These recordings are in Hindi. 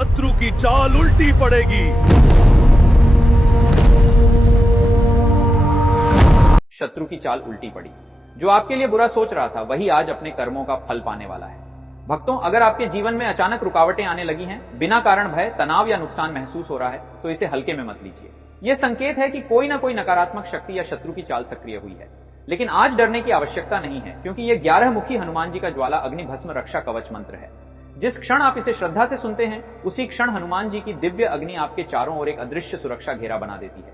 शत्रु की चाल उल्टी पड़ेगी। शत्रु की चाल उल्टी पड़ी। जो आपके लिए बुरा सोच रहा था वही आज अपने कर्मों का फल पाने वाला है। भक्तों, अगर आपके जीवन में अचानक रुकावटें आने लगी हैं, बिना कारण भय, तनाव या नुकसान महसूस हो रहा है, तो इसे हल्के में मत लीजिए। यह संकेत है कि कोई ना कोई नकारात्मक शक्ति या शत्रु की चाल सक्रिय हुई है। लेकिन आज डरने की आवश्यकता नहीं है, क्योंकि यह 11 मुखी हनुमान जी का ज्वाला अग्नि भस्म रक्षा कवच मंत्र है। जिस क्षण आप इसे श्रद्धा से सुनते हैं, उसी क्षण हनुमान जी की दिव्य अग्नि आपके चारों ओर एक अदृश्य सुरक्षा घेरा बना देती है।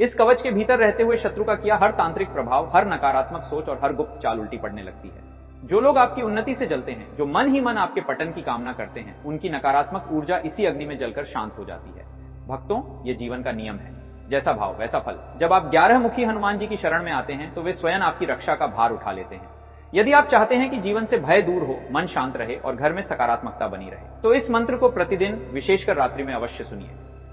इस कवच के भीतर रहते हुए शत्रु का किया हर तांत्रिक प्रभाव, हर नकारात्मक सोच और हर गुप्त चाल उल्टी पड़ने लगती है। जो लोग आपकी उन्नति से जलते हैं, जो मन ही मन आपके पतन की कामना करते हैं, उनकी नकारात्मक ऊर्जा इसी अग्नि में जलकर शांत हो जाती है। भक्तों, ये जीवन का नियम है, जैसा भाव वैसा फल। जब आप 11 मुखी हनुमान जी की शरण में आते हैं, तो वे स्वयं आपकी रक्षा का भार उठा लेते हैं। यदि आप चाहते हैं कि जीवन से भय दूर हो, मन शांत रहे और घर में सकारात्मकता बनी रहे, तो इस मंत्र को प्रतिदिन, विशेषकर रात्रि में अवश्य सुनिए।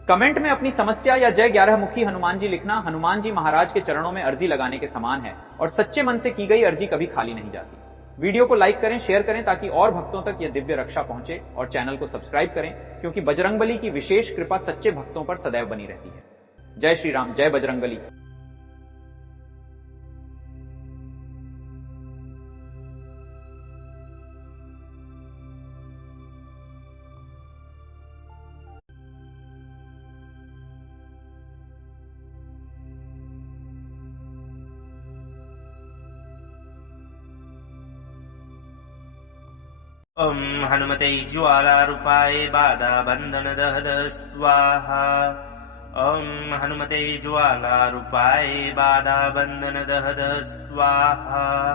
कमेंट में अपनी समस्या या जय 11 मुखी हनुमान जी लिखना हनुमान जी महाराज के चरणों में अर्जी लगाने के समान है, और सच्चे मन से की गई अर्जी कभी खाली नहीं जाती। वीडियो को लाइक करें, शेयर करें, ताकि और भक्तों तक यह दिव्य रक्षा पहुंचे, और चैनल को सब्सक्राइब करें, क्योंकि बजरंगबली की विशेष कृपा सच्चे भक्तों पर सदैव बनी रहती है। जय श्री राम, जय बजरंगबली। ओम हनुमते ज्वालारूपाय बाधा बंधन दहद स्वाहा। ओम हनुमते ज्वालारूपाय बाधा बंधन दहद स्वाहा।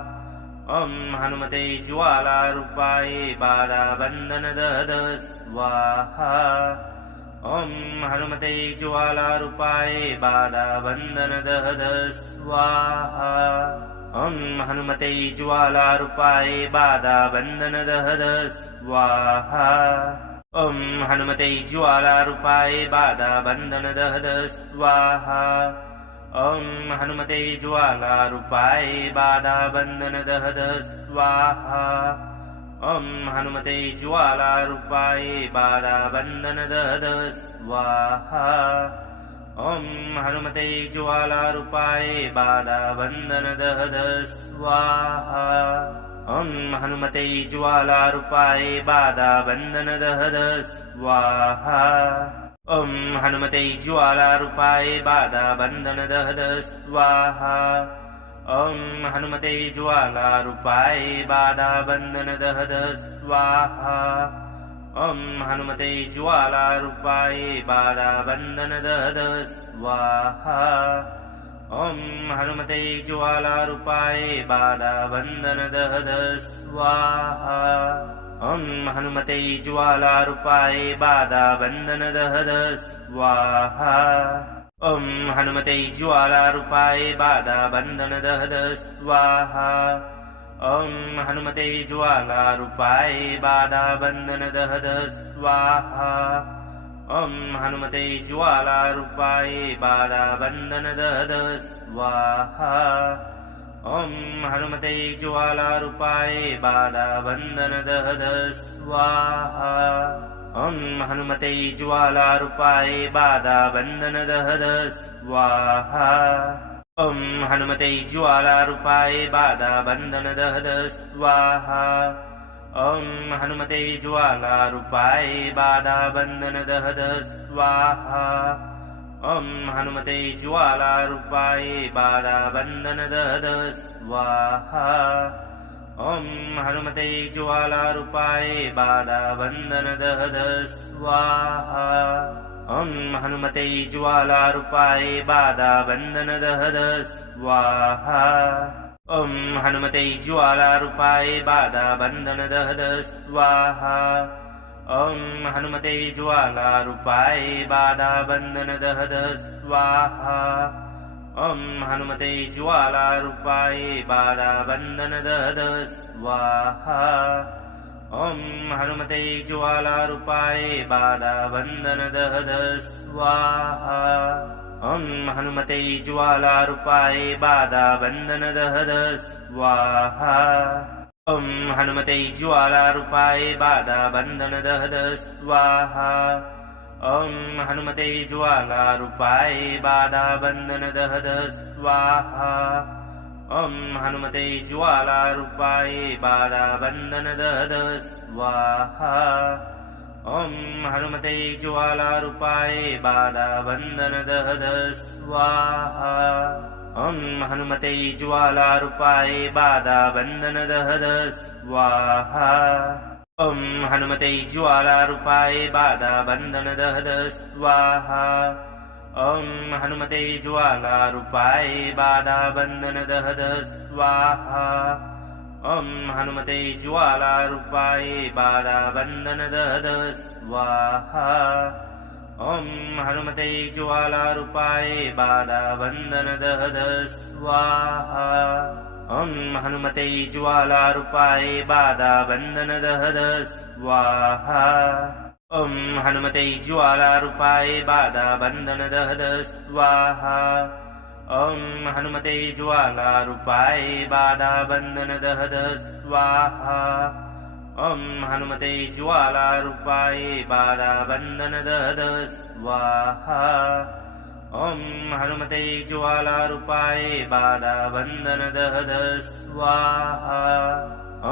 ओम हनुमते ज्वालारूपाय बाधा बंधन दहद स्वाहा। ओम हनुमते ज्वालारूपाय बाधा बंधन दहद स्वाहा। ओम हनुमते ज्वालारूपाय बाधा बंधन दहद स्वाहा। ओम हनुमते ज्वालारूपाय बाधा बंधन दहद स्वाहा। ओम हनुमते ज्वालारूपाय बाधा बंधन दहद स्वाहा। ओम हनुमते ज्वालारूपाय बाधा बंधन दहद स्वाहा। ओम हनुमते ज्वालारूपाय बाधा बंधन दहद स्वाहा। ओम हनुमते ज्वालारूपाय बाधा बंधन दहद स्वाहा। ओम हनुमते ज्वालारूपाय बाधा बंधन दहद स्वाहा। ओम हनुमते ज्वालारूपाय बाधा बंधन दहद स्वाहा। ओम हनुमते ज्वालारूपाय बाधा बंधन दहद स्वाहा। ओम हनुमते ज्वालारूपाय बाधा बंधन दहद स्वाहा। ओम हनुमते ज्वालारूपाय बाधा बंधन दहद स्वाहा। ओम हनुमते ज्वालारूपाय बाधा बंधन दहद स्वाहा। ओम हनुमते ज्वालारूपाय बाधा बंधन दहद स्वाहा। ओम हनुमते ज्वालारूपाय बाधा बंधन दहद स्वाहा। ओम हनुमते ज्वालारूपाय बाधा बंधन दहद स्वाहा। ओम हनुमते ज्वालारूपाय बाधा बंधन दहद स्वाहा। ओम हनुमते ज्वालारूपाय बाधा बंधन दहद स्वाहा। ओम हनुमते ज्वालारूपाय बाधा बंधन दहद स्वाहा। ओम हनुमते ज्वालारूपाय बाधा बंधन दहद स्वाहा। ओम हनुमते ज्वालारूपाय बाधा बंधन दहद स्वाहा। ओम हनुमते ज्वालारूपाय बाधा बंधन दहद स्वाहा। ओम हनुमते ज्वालारूपाय बाधा बंधन दहद स्वाहा। ओम हनुमते ज्वालारूपाय बाधा बंधन दहद स्वाहा। ओम हनुमते ज्वालारूपाय बाधा बंधन दहद स्वाहा। ओम हनुमते ज्वालारूपाय बाधा बंधन दहद स्वाहा। ओम हनुमते ज्वालारूपाय बाधा बंधन दहद स्वाहा। ॐ हनुमते ज्वालारूपाय बाधाबन्धन दहद स्वाहा ॐ हनुमते ज्वालारूपाय बाधाबन्धन दहद स्वाहा ॐ हनुमते ज्वालारूपाय बाधाबन्धन दहद स्वाहा ॐ हनुमते ज्वालारूपाय बाधाबन्धन दहद स्वाहा ॐ हनुमते ज्वालारूपाय बाधाबन्धन दहद स्वाहा ॐ हनुमते ज्वालारूपाय बाधाबन्धन दहद स्वाहा ॐ हनुमते ज्वालारूपाय बाधाबन्धन दहद स्वाहा ॐ हनुमते ज्वालारूपाय बाधाबन्धन दहद स्वाहा ॐ हनुमते ज्वालारूपाय बाधाबन्धन दहद स्वाहा ॐ हनुमते ज्वालारूपाय बाधाबन्धन दहद स्वाहा ॐ हनुमते ज्वालारूपाय बाधाबन्धन दहद स्वाहा ॐ हनुमते ज्वालारूपाय बाधाबन्धन दहद स्वाहा ॐ हनुमते ज्वालारूपाय बाधाबन्धन दहद स्वाहा ॐ हनुमते ज्वालारूपाय बाधाबन्धन दहद स्वाहा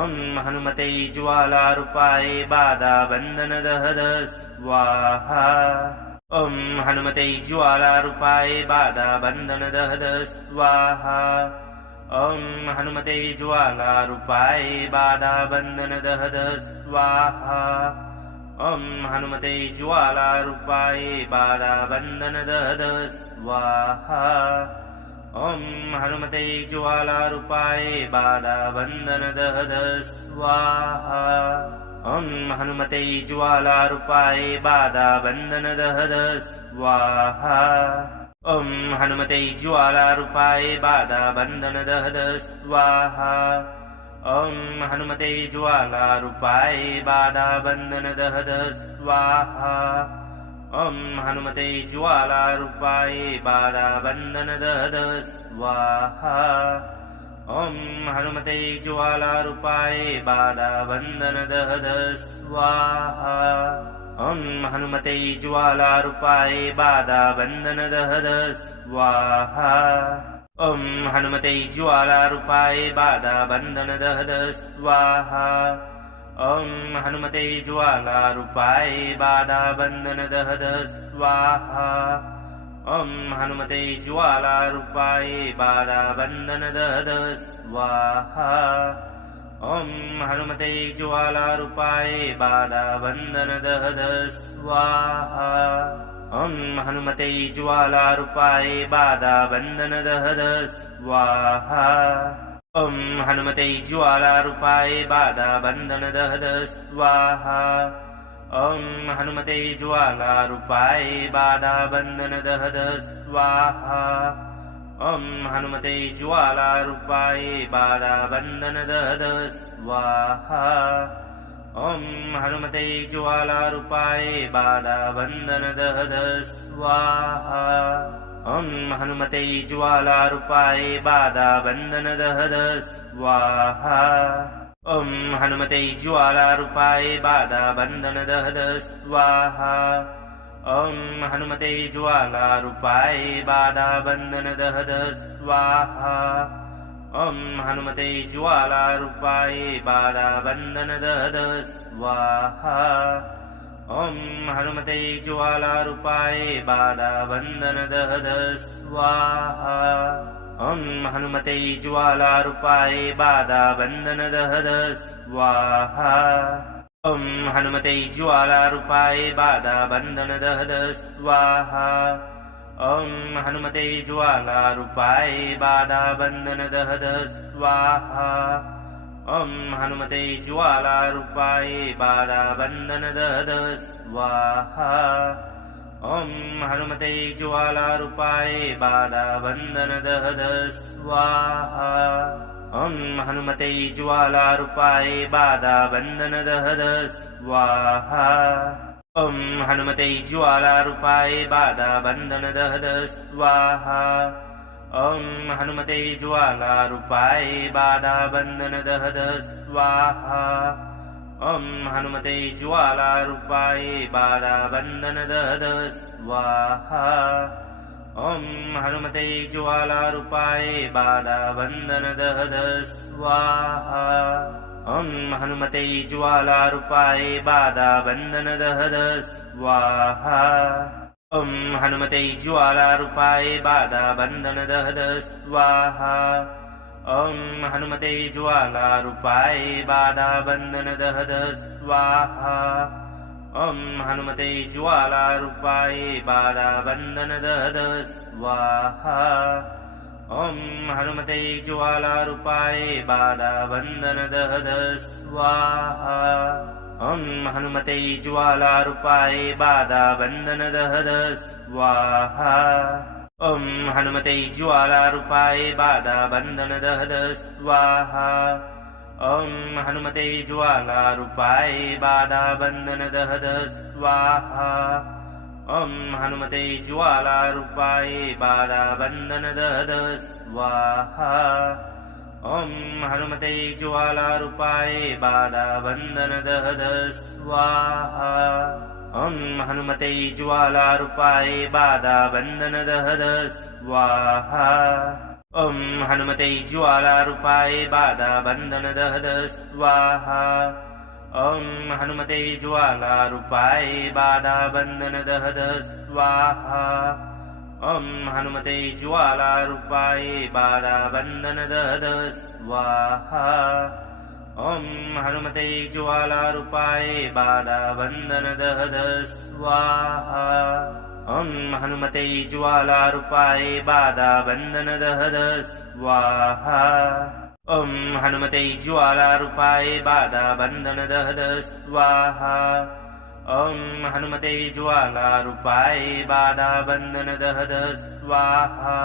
ॐ हनुमते ज्वालारूपाय बाधाबन्धन दहद स्वाहा ॐ हनुमते ज्वालारूपाय बाधाबन्धन दहद स्वाहा ॐ हनुमते ज्वालारूपाय बाधाबन्धन दहद स्वाहा ॐ हनुमते ज्वालारूपाय बाधाबन्धन दहद स्वाहा ॐ हनुमते ज्वालारूपाय बाधाबन्धन दहद स्वाहा ॐ हनुमते ज्वालारूपाय बाधाबन्धन दहद स्वाहा ॐ हनुमते ज्वालारूपाय बाधाबन्धन दहद स्वाहा ॐ हनुमते ज्वालारूपाय बाधाबन्धन दहद स्वाहा ॐ हनुमते ज्वालारूपाय बाधाबन्धन दहद स्वाहा ॐ हनुमते ज्वालारूपाय बाधाबन्धन दहद स्वाहा ॐ हनुमते ज्वालारूपाय बाधाबन्धन दहद स्वाहा ॐ हनुमते ज्वालारूपाय बाधाबन्धन दहद स्वाहा ॐ हनुमते ज्वालारूपाय बाधाबन्धन दहद स्वाहा ॐ हनुमते ज्वालारूपाय बाधाबन्धन दहद स्वाहा ॐ हनुमते ज्वालारूपाय बाधाबन्धन दहद स्वाहा ॐ हनुमते ज्वालारूपाय बाधाबन्धन दहद स्वाहा ॐ हनुमते ज्वालारूपाय बाधाबन्धन दहद स्वाहा ॐ हनुमते ज्वालारूपाय बाधाबन्धन दहद स्वाहा ॐ हनुमते ज्वालारूपाय बाधाबन्धन दहद स्वाहा ॐ हनुमते ज्वालारूपाय बाधाबन्धन दहद स्वाहा ॐ हनुमते ज्वालारूपाय बाधाबन्धन दहद स्वाहा ॐ हनुमते ज्वालारूपाय बाधाबन्धन दहद स्वाहा ॐ हनुमते ज्वालारूपाय बाधाबन्धन दहद स्वाहा ॐ हनुमते ज्वालारूपाय बाधाबन्धन दहद स्वाहा ॐ हनुमते ज्वालारूपाय बाधाबन्धन दहद स्वाहा ॐ हनुमते ज्वालारूपाय बाधाबन्धन दहद स्वाहा ॐ हनुमते ज्वालारूपाय बाधाबन्धन दहद स्वाहा ॐ हनुमते ज्वालारूपाय बाधाबन्धन दहद स्वाहा ॐ हनुमते ज्वालारूपाय बाधाबन्धन दहद स्वाहा ॐ हनुमते ज्वालारूपाय बाधाबन्धन दहद स्वाहा ॐ हनुमते ज्वालारूपाय बाधाबन्धन दहद स्वाहा ॐ हनुमते ज्वालारूपाय बाधाबन्धन दहद स्वाहा ॐ हनुमते ज्वालारूपाय बाधाबन्धन दहद स्वाहा ॐ हनुमते ज्वालारूपाय बाधाबन्धन दहद स्वाहा ॐ हनुमते ज्वालारूपाय बाधाबन्धन दहद स्वाहा ॐ हनुमते ज्वालारूपाय बाधाबन्धन दहद स्वाहा ॐ हनुमते ज्वालारूपाय बाधाबन्धन दहद स्वाहा ॐ हनुमते ज्वालारूपाय बाधाबन्धन दहद स्वाहा ॐ हनुमते ज्वालारूपाय बाधाबन्धन दहद स्वाहा ॐ हनुमते ज्वालारूपाय बाधाबन्धन दहद स्वाहा ॐ हनुमते ज्वालारूपाय बाधाबन्धन दहद स्वाहा ॐ हनुमते ज्वालारूपाय बाधाबन्धन दहद स्वाहा ॐ हनुमते ज्वालारूपाय बाधाबन्धन दहद स्वाहा ॐ हनुमते ज्वालारूपाय बाधाबन्धन दहद स्वाहा ॐ हनुमते ज्वालारूपाय बाधाबन्धन दहद स्वाहा ॐ हनुमते ज्वालारूपाय बाधाबन्धन दहद स्वाहा ॐ हनुमते ज्वालारूपाय बाधाबन्धन दहद स्वाहा ॐ हनुमते ज्वालारूपाय बाधाबन्धन दहद स्वाहा ॐ हनुमते ज्वालारूपाय बाधाबन्धन दहद स्वाहा ॐ हनुमते ज्वालारूपाय बाधाबन्धन दहद स्वाहा ॐ हनुमते ज्वालारूपाय बाधाबन्धन दहद स्वाहा ॐ हनुमते ज्वालारूपाय बाधाबन्धन दहद स्वाहा ॐ हनुमते ज्वालारूपाय बाधाबन्धन दहद स्वाहा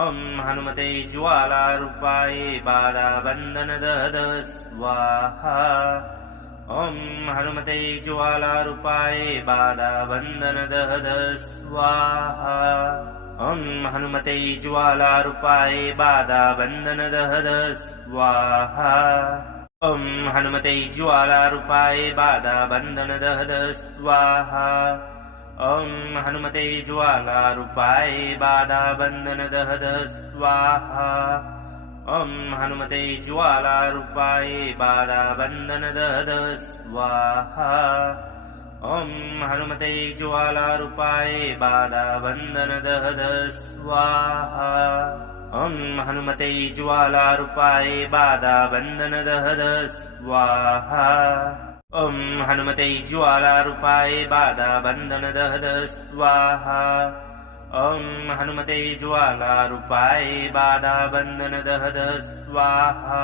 ॐ हनुमते ज्वालारूपाय बाधाबन्धन दहद स्वाहा ॐ हनुमते ज्वालारूपाय बाधाबन्धन दहद स्वाहा ॐ हनुमते ज्वालारूपाय बाधाबन्धन दहद स्वाहा ॐ हनुमते ज्वालारूपाय बाधाबन्धन दहद स्वाहा ॐ हनुमते ज्वालारूपाय बाधाबन्धन दहद स्वाहा ॐ हनुमते ज्वालारूपाय बाधाबन्धन दहद स्वाहा ॐ हनुमते ज्वालारूपाय बाधाबन्धन दहद स्वाहा ॐ हनुमते ज्वालारूपाय बाधाबन्धन दहद स्वाहा ॐ हनुमते ज्वालारूपाय बाधाबन्धन दहद स्वाहा ॐ हनुमते ज्वालारूपाय बाधाबन्धन दहद स्वाहा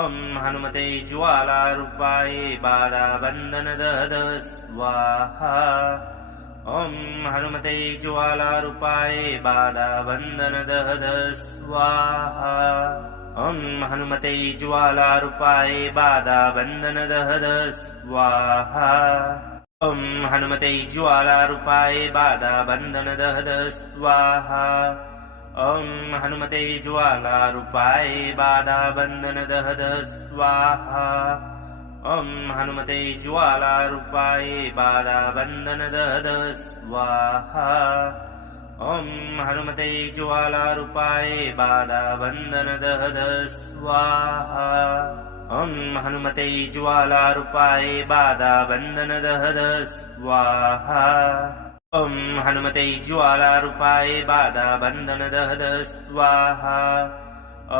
ॐ हनुमते ज्वालारूपाय बाधाबन्धन दहद स्वाहा ॐ हनुमते ज्वालारूपाय बाधाबन्धन दहद स्वाहा ॐ हनुमते ज्वालारूपाय बाधाबन्धन दहद स्वाहा ॐ हनुमते ज्वालारूपाय बाधाबन्धन दहद स्वाहा ॐ हनुमते ज्वालारूपाय बाधाबन्धन दहद स्वाहा ॐ हनुमते ज्वालारूपाय बाधाबन्धन दहद स्वाहा ॐ हनुमते ज्वालारूपाय बाधाबन्धन दहद स्वाहा ॐ हनुमते ज्वालारूपाय बाधाबन्धन दहद स्वाहा ॐ हनुमते ज्वालारूपाय बाधाबन्धन दहद स्वाहा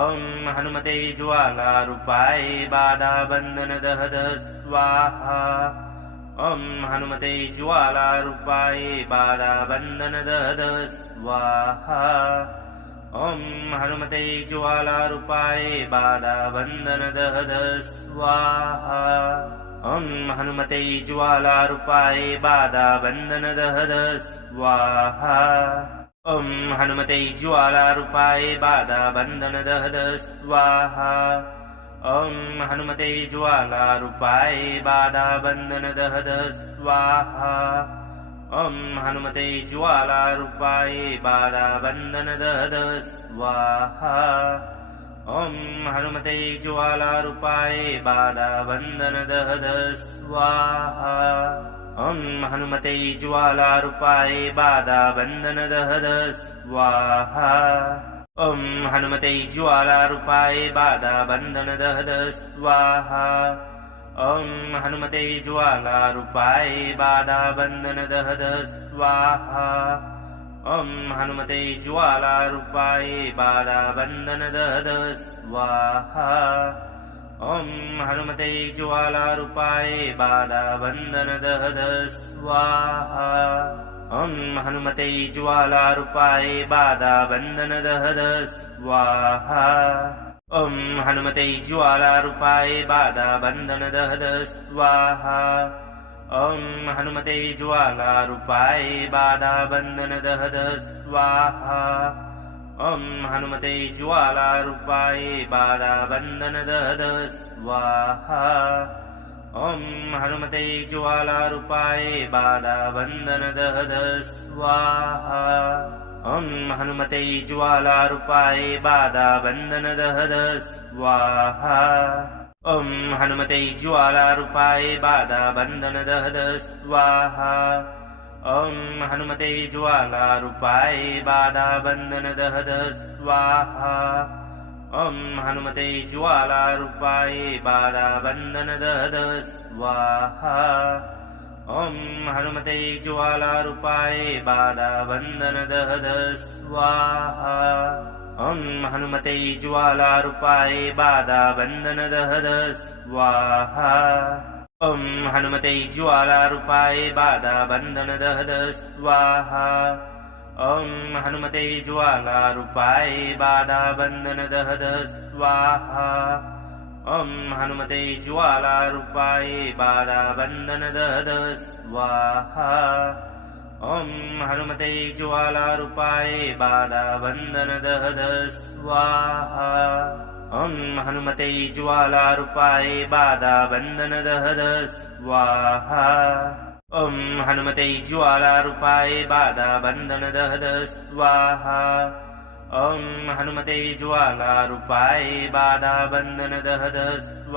ॐ हनुमते ज्वालारूपाय बाधाबन्धन दहद स्वाहा ॐ हनुमते ज्वालारूपाय बाधाबन्धन दहद स्वाहा ॐ हनुमते ज्वालारूपाय बाधाबन्धन दहद स्वाहा ॐ हनुमते ज्वालारूपाय बाधाबन्धन दहद स्वाहा ॐ हनुमते ज्वालारूपाय बाधाबन्धन दहद स्वाहा ॐ हनुमते ज्वालारूपाय बाधाबन्धन दहद स्वाहा ॐ हनुमते ज्वालारूपाय बाधाबन्धनदहद स्वाहा ॐ हनुमते ज्वालारूपाय बाधाबन्धनदहद स्वाहा ॐ हनुमते ज्वालारूपाय बाधाबन्धनदहद स्वाहा ॐ हनुमते ज्वालारूपाय बाधाबन्धनदहद स्वाहा ॐ हनुमते ज्वालारूपाय बाधाबन्धनदहद स्वाहा ॐ हनुमते ज्वालारूपाय बाधाबन्धनदहद स्वाहा ॐ हनुमते ज्वालारूपाय बाधाबन्धनदहद स्वाहा ॐ हनुमते ज्वालारूपाय बाधाबन्धनदहद स्वाहा ॐ हनुमते ज्वालारूपाय बाधाबन्धनदहद स्वाहा ॐ हनुमते ज्वालारूपाय बाधाबन्धनदहद स्वाहा ॐ हनुमते ज्वालारूपाय बाधाबन्धनदहद स्वाहा ॐ हनुमते ज्वालारूपाय बाधाबन्धनदहद स्वाहा ॐ हनुमते ज्वालारूपाय बाधाबन्धनदहद स्वाहा ॐ हनुमते ज्वालारूपाय बाधाबन्धनदहद स्वाहा ॐ हनुमते ज्वालारूपाय बाधाबन्धनदहद स्वाहा ॐ हनुमते ज्वालारूपाय बाधाबन्धनदहद स्वाहा ॐ हनुमते ज्वालारूपाय बाधाबन्धनदहद स्वाहा ॐ हनुमते ज्वालारूपाय बाधाबन्धनदहद स्वाहा ॐ हनुमते ज्वालारूपाय बाधाबन्धनदहद स्वाहा ॐ हनुमते ज्वालारूपाय बाधाबन्धनदहद स्वाहा ॐ हनुमते ज्वालारूपाय बाधाबन्धनदहद स्वाहा ॐ हनुमते ज्वालारूपाय बाधाबन्धनदहद स्वाहा ॐ हनुमते ज्वालारूपाय बाधाबन्धनदहद स्वाहा ॐ हनुमते ज्वालारूपाय बाधाबन्धनदहद स्वाहा ॐ हनुमते ज्वालारूपाय बाधाबन्धनदहद स्वाहा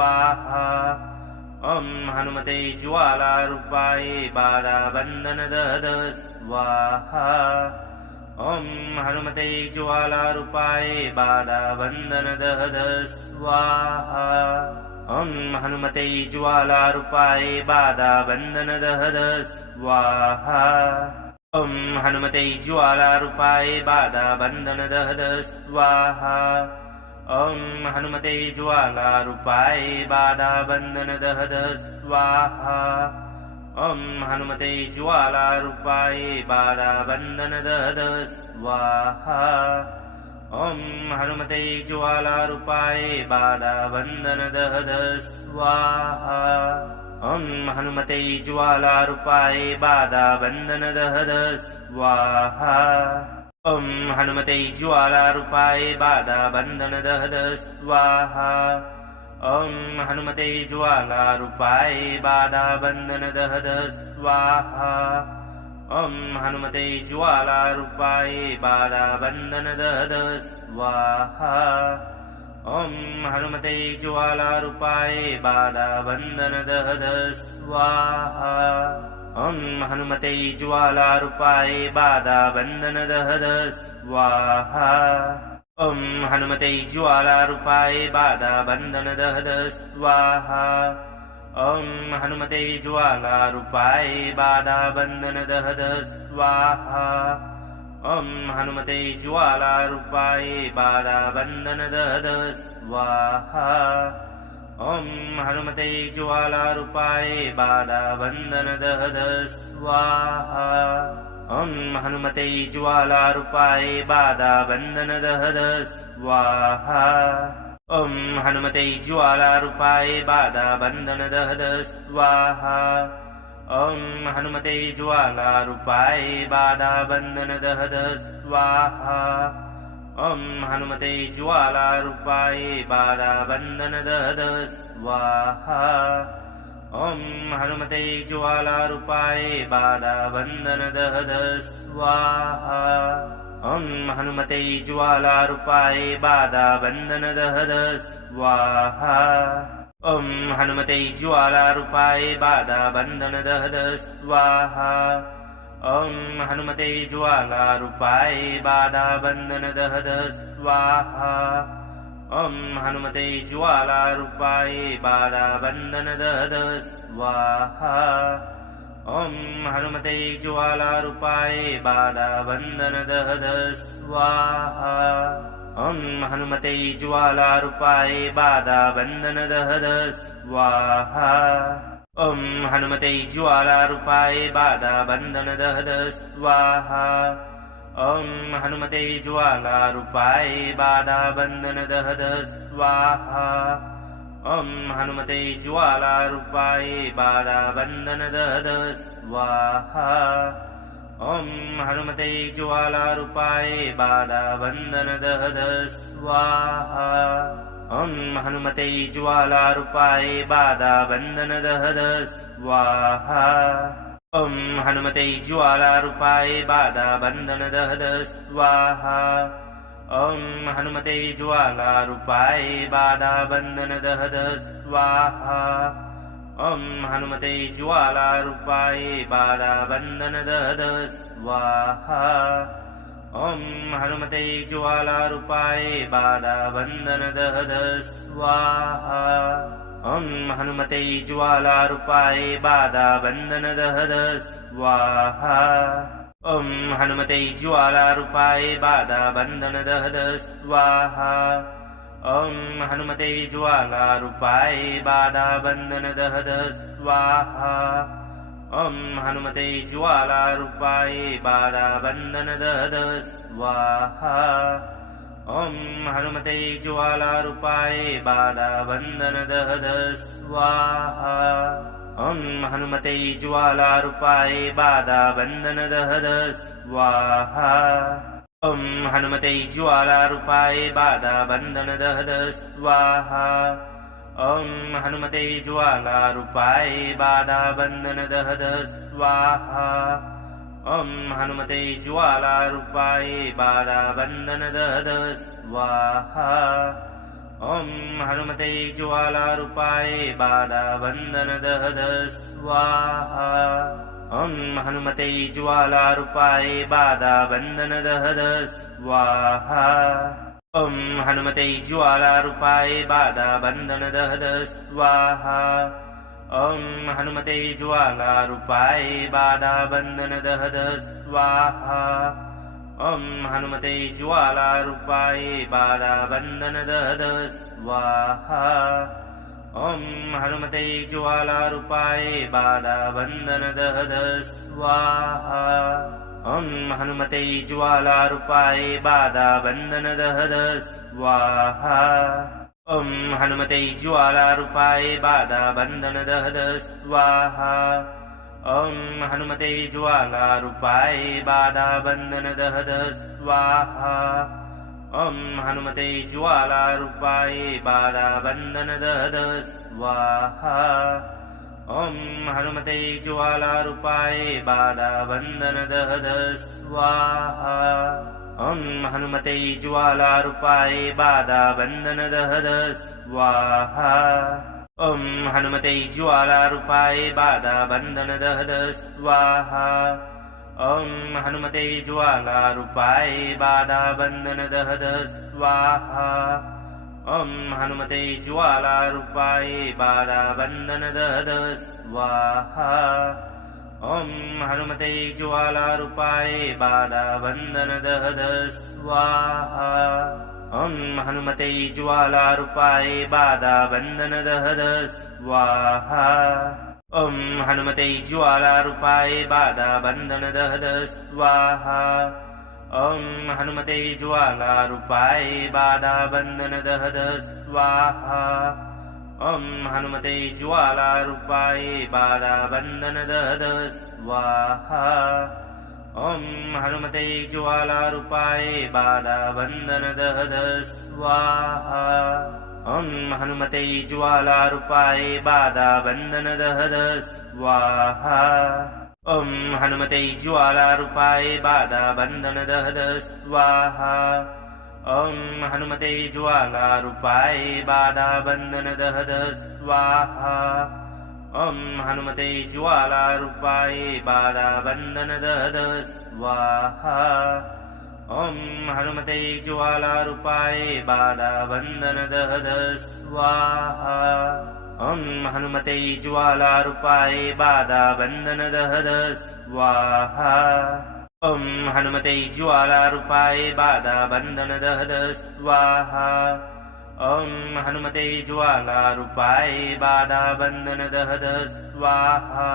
ॐ हनुमते ज्वालारूपाय बाधाबन्धनदहद स्वाहा ॐ हनुमते ज्वालारूपाय बाधाबन्धनदहद स्वाहा ॐ हनुमते ज्वालारूपाय बाधाबन्धनदहद स्वाहा ॐ हनुमते ज्वालारूपाय बाधाबन्धनदहद स्वाहा ॐ हनुमते ज्वालारूपाय बाधाबन्धनदहद स्वाहा ॐ हनुमते ज्वालारूपाय बाधाबन्धनदहद स्वाहा ॐ हनुमते ज्वालारूपाय बाधाबन्धनदहद स्वाहा ॐ हनुमते ज्वालारूपाय बाधाबन्धनदहद स्वाहा ॐ हनुमते ज्वालारूपाय बाधाबन्धनदहद स्वाहा ॐ हनुमते ज्वालारूपाय बाधाबन्धनदहद स्वाहा ॐ हनुमते ज्वालारूपाय बाधाबन्धनदहद स्वाहा ॐ हनुमते ज्वालारूपाय बाधाबन्धनदहद स्वाहा ॐ हनुमते ज्वालारूपाय बाधाबन्धनदहद स्वाहा ॐ हनुमते ज्वालारूपाय बाधाबन्धनदहद स्वाहा ॐ हनुमते ज्वालारूपाय बाधाबन्धनदहद स्वाहा ॐ हनुमते ज्वालारूपाय बाधाबन्धनदहद स्वाहा ॐ हनुमते ज्वालारूपाय बाधाबन्धनदहद स्वाहा ॐ हनुमते ज्वालारूपाय बाधाबन्धनदहद स्वाहा ॐ हनुमते ज्वालारूपाय बाधाबन्धनदहद स्वाहा ॐ हनुमते ज्वालारूपाय बाधाबन्धनदहद स्वाहा ॐ हनुमते ज्वालारूपाय बाधाबन्धनदहद स्वाहा ॐ हनुमते ज्वालारूपाय बाधाबन्धन दहद स्वाहा ॐ हनुमते ज्वालारूपाय बाधाबन्धन दहद स्वाहा ॐ हनुमते ज्वालारूपाय बाधाबन्धन दहद स्वाहा ॐ हनुमते ज्वालारूपाय बाधाबन्धन दहद स्वाहा ॐ हनुमते ज्वालारूपाय बाधाबन्धन दहद स्वाहा ॐ हनुमते ज्वालारूपाय बाधाबन्धन दहद स्वाहा ॐ हनुमते ज्वालारूपाय बाधाबन्धन दहद स्वाहा ॐ हनुमते ज्वालारूपाय बाधाबन्धन दहद स्वाहा ॐ हनुमते ज्वालारूपाय बाधाबन्धन दहद स्वाहा ॐ हनुमते ज्वालारूपाय बाधाबन्धन दहद स्वाहा ॐ हनुमते ज्वालारूपाय बाधाबन्धन दहद स्वाहा ॐ हनुमते ज्वालारूपाय बाधाबन्धन दहद स्वाहा ॐ हनुमते ज्वालारूपाय बाधाबन्धन दहद स्वाहा ॐ हनुमते ज्वालारूपाय बाधाबन्धन दहद स्वाहा ॐ हनुमते ज्वालारूपाय बाधाबन्धन दहद स्वाहा ॐ हनुमते ज्वालारूपाय बाधाबन्धन दहद स्वाहा ॐ हनुमते ज्वालारूपाय बाधाबन्धन दहद स्वाहा ॐ हनुमते ज्वालारूपाय बाधाबन्धन दहद स्वाहा ॐ हनुमते ज्वालारूपाय बाधाबन्धन दहद स्वाहा ॐ हनुमते ज्वालारूपाय बाधाबन्धन दहद स्वाहा ॐ हनुमते ज्वालारूपाय बाधाबन्धन दहद स्वाहा ॐ हनुमते ज्वालारूपाय बाधाबन्धन दहद स्वाहा ॐ हनुमते ज्वालारूपाय बाधाबन्धन दहद स्वाहा ॐ हनुमते ज्वालारूपाय बाधाबन्धन दहद स्वाहा ॐ हनुमते ज्वालारूपाय बाधाबन्धन दहद स्वाहा ॐ हनुमते ज्वालारूपाय बाधाबन्धन दहद स्वाहा ॐ हनुमते ज्वालारूपाय बाधाबन्धन दहद स्वाहा ॐ हनुमते ज्वालारूपाय बाधाबन्धन दहद स्वाहा ॐ हनुमते ज्वालारूपाय बाधाबन्धन दहद स्वाहा ॐ हनुमते ज्वालारूपाय बाधाबन्धन दहद स्वाहा ॐ हनुमते ज्वालारूपाय बाधाबन्धन दहद स्वाहा ॐ हनुमते ज्वालारूपाय बाधाबन्धन दहद स्वाहा ॐ हनुमते ज्वालारूपाय बाधाबन्धन दहद स्वाहा ॐ हनुमते ज्वालारूपाय बाधाबन्धन दहद स्वाहा ॐ हनुमते ज्वालारूपाय बाधाबन्धन दहद स्वाहा ॐ हनुमते ज्वालारूपाय बाधाबन्धन दहद स्वाहा ॐ हनुमते ज्वालारूपाय बाधाबन्धन दहद स्वाहा ॐ हनुमते ज्वालारूपाय बाधाबन्धन दहद स्वाहा ॐ हनुमते ज्वालारूपाय बाधाबन्धन दहद स्वाहा ॐ हनुमते ज्वालारूपाय बाधाबन्धन दहद स्वाहा ॐ हनुमते ज्वालारूपाय बाधाबन्धन दहद स्वाहा ॐ हनुमते ज्वालारूपाय बाधाबन्धन दहद स्वाहा ॐ हनुमते ज्वालारूपाय बाधाबन्धन दहद स्वाहा ॐ हनुमते ज्वालारूपाय बाधाबन्धन दहद स्वाहा ॐ हनुमते ज्वालारूपाय बाधाबन्धन दहद स्वाहा ॐ हनुमते ज्वालारूपाय बाधाबन्धन दहद स्वाहा ॐ हनुमते ज्वालारूपाय बाधाबन्धनदहद स्वाहा ॐ हनुमते ज्वालारूपाय बाधाबन्धनदहद स्वाहा ॐ हनुमते ज्वालारूपाय बाधाबन्धनदहद स्वाहा ॐ हनुमते ज्वालारूपाय बाधाबन्धनदहद स्वाहा ॐ हनुमते ज्वालारूपाय बाधाबन्धनदहद स्वाहा ॐ हनुमते ज्वालारूपाय बाधाबन्धनदहद स्वाहा ॐ हनुमते ज्वालारूपाय बाधाबन्धनदहद स्वाहा ॐ हनुमते ज्वालारूपाय बाधाबन्धनदहद स्वाहा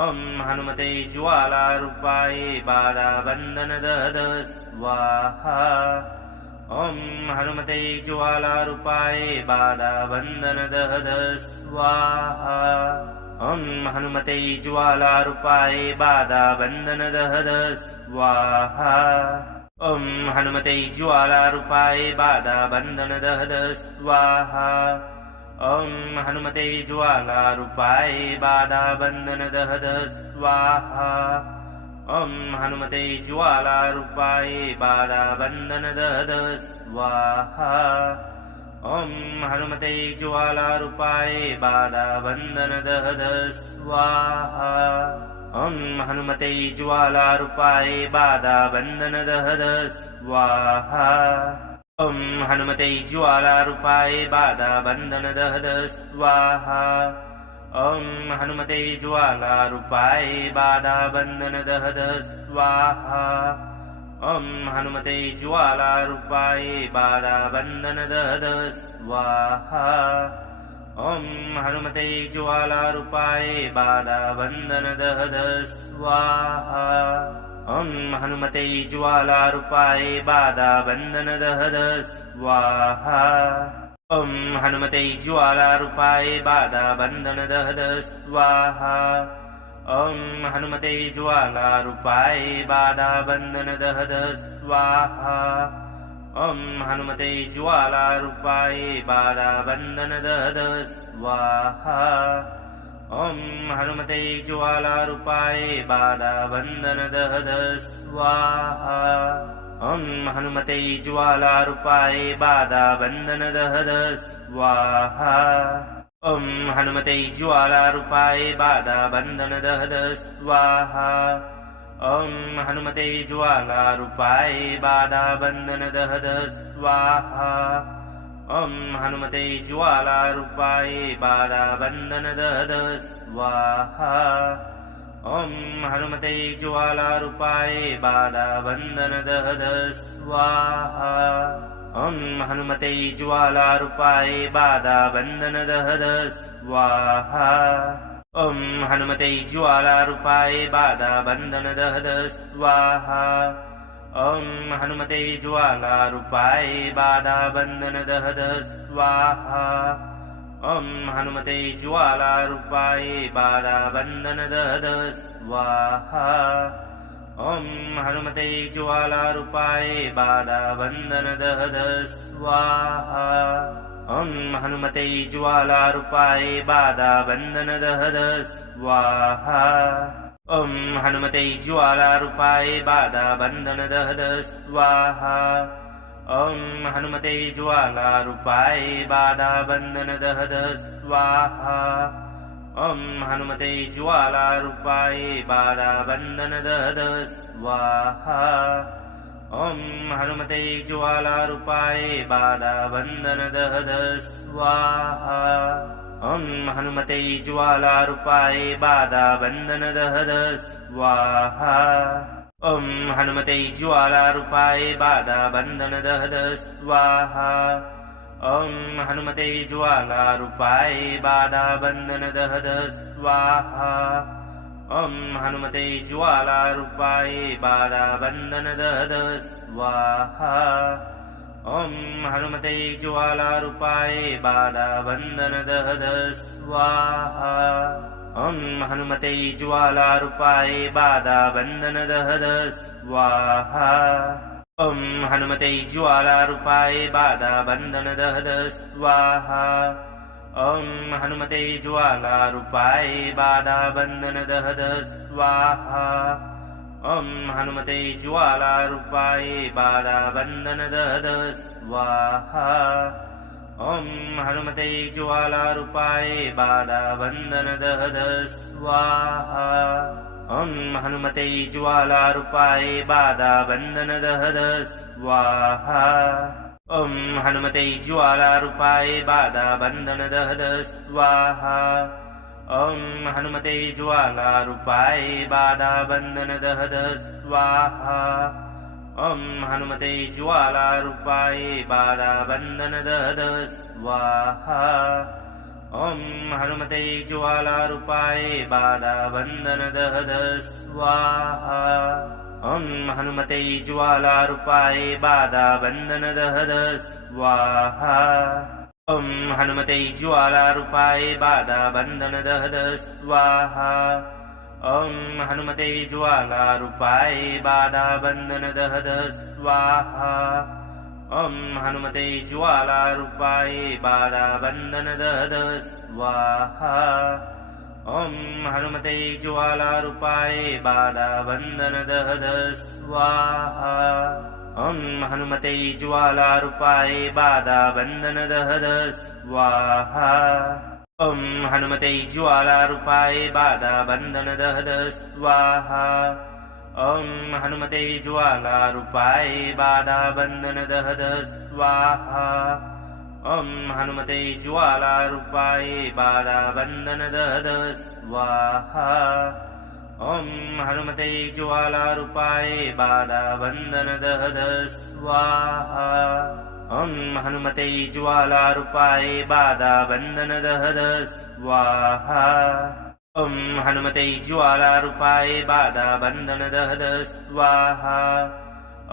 ॐ हनुमते ज्वालारूपाय बाधाबन्धनदहद स्वाहा ॐ हनुमते ज्वालारूपाय बाधाबन्धनदहद स्वाहा ॐ हनुमते ज्वालारूपाय बाधाबन्धनदहद स्वाहा ॐ हनुमते ज्वालारूपाय बाधाबन्धनदहद स्वाहा ॐ हनुमते ज्वालारूपाय बाधाबन्धनदहद स्वाहा ॐ हनुमते ज्वालारूपाय बाधाबन्धनदहद स्वाहा ॐ हनुमते ज्वालारूपाय बाधाबन्धनदहद स्वाहा ॐ हनुमते ज्वालारूपाय बाधाबन्धनदहद स्वाहा ॐ हनुमते ज्वालारूपाय बाधाबन्धनदहद स्वाहा ॐ हनुमते ज्वालारूपाय बाधाबन्धनदहद स्वाहा ॐ हनुमते ज्वालारूपाय बाधाबन्धनदहद स्वाहा ॐ हनुमते ज्वालारूपाय बाधाबन्धनदहद स्वाहा ॐ हनुमते ज्वालारूपाय बाधाबन्धनदहद स्वाहा ॐ हनुमते ज्वालारूपाय बाधाबन्धनदहद स्वाहा ॐ हनुमते ज्वालारूपाय बाधाबन्धनदहद स्वाहा ॐ हनुमते ज्वालारूपाय बाधाबन्धनदहद स्वाहा ॐ हनुमते ज्वालारूपाय बाधाबन्धनदहद स्वाहा ॐ हनुमते ज्वालारूपाय बाधाबन्धनदहद स्वाहा ॐ हनुमते ज्वालारूपाय बाधाबन्धनदहद स्वाहा ॐ हनुमते ज्वालारूपाय बाधाबन्धनदहद स्वाहा ॐ हनुमते ज्वालारूपाय बाधाबन्धनदहद स्वाहा ॐ हनुमते ज्वालारूपाय बाधाबन्धनदहद स्वाहा ॐ हनुमते ज्वालारूपाय बाधाबन्धनदहद स्वाहा ॐ हनुमते ज्वालारूपाय बाधाबन्धनदहद स्वाहा ॐ हनुमते ज्वालारूपाय बाधाबन्धनदहद स्वाहा ॐ हनुमते ज्वालारूपाय बाधाबन्धनदहद स्वाहा ॐ हनुमते ज्वालारूपाय बाधाबन्धनदहद स्वाहा ॐ हनुमते ज्वालारूपाय बाधाबन्धनदहद स्वाहा ॐ हनुमते ज्वालारूपाय बाधाबन्धनदहद स्वाहा ॐ हनुमते ज्वालारूपाय बाधाबन्धनदहद स्वाहा ॐ हनुमते ज्वालारूपाय बाधाबन्धनदहद स्वाहा ॐ हनुमते ज्वालारूपाय बाधाबन्धनदहद स्वाहा ॐ हनुमते ज्वालारूपाय बाधाबन्धनदहद स्वाहा ॐ हनुमते ज्वालारूपाय बाधाबन्धनदहद स्वाहा ॐ हनुमते ज्वालारूपाय बाधाबन्धनदहद स्वाहा ॐ हनुमते ज्वालारूपाय बाधाबन्धनदहद स्वाहा ॐ हनुमते ज्वालारूपाय बाधाबन्धनदहद स्वाहा ॐ हनुमते ज्वालारूपाय बाधाबन्धनदहद स्वाहा ॐ हनुमते ज्वालारूपाय बाधाबन्धनदहद स्वाहा ॐ हनुमते ज्वालारूपाय बाधाबन्धनदहद स्वाहा ॐ हनुमते ज्वालारूपाय बाधाबन्धनदहद स्वाहा ॐ हनुमते ज्वालारूपाय बाधाबन्धनदहद स्वाहा ॐ हनुमते ज्वालारूपाय बाधाबन्धनदहद स्वाहा ॐ हनुमते ज्वालारूपाय बाधाबन्धनदहद स्वाहा ॐ हनुमते ज्वालारूपाय बाधाबन्धनदहद स्वाहा ॐ हनुमते ज्वालारूपाय बाधाबन्धनदहद स्वाहा ॐ हनुमते ज्वालारूपाय बाधाबन्धनदहद स्वाहा ॐ हनुमते ज्वालारूपाय बाधाबन्धनदहद स्वाहा ॐ हनुमते ज्वालारूपाय बाधाबन्धनदहद स्वाहा ॐ हनुमते ज्वालारूपाय बाधाबन्धनदहद स्वाहा ॐ हनुमते ज्वालारूपाय बाधाबन्धनदहद स्वाहा ॐ हनुमते ज्वालारूपाय बाधाबन्धनदहद स्वाहा ॐ हनुमते ज्वालारूपाय बाधाबन्धनदहद स्वाहा ॐ हनुमते ज्वालारूपाय बाधाबन्धनदहद स्वाहा ॐ हनुमते ज्वालारूपाय बाधाबन्धनदहद स्वाहा ॐ हनुमते ज्वालारूपाय बाधाबन्धनदहद स्वाहा ॐ हनुमते ज्वालारूपाय बाधाबन्धनदहद स्वाहा ॐ हनुमते ज्वालारूपाय बाधाबन्धनदहद स्वाहा ॐ हनुमते ज्वालारूपाय बाधाबन्धनदहद स्वाहा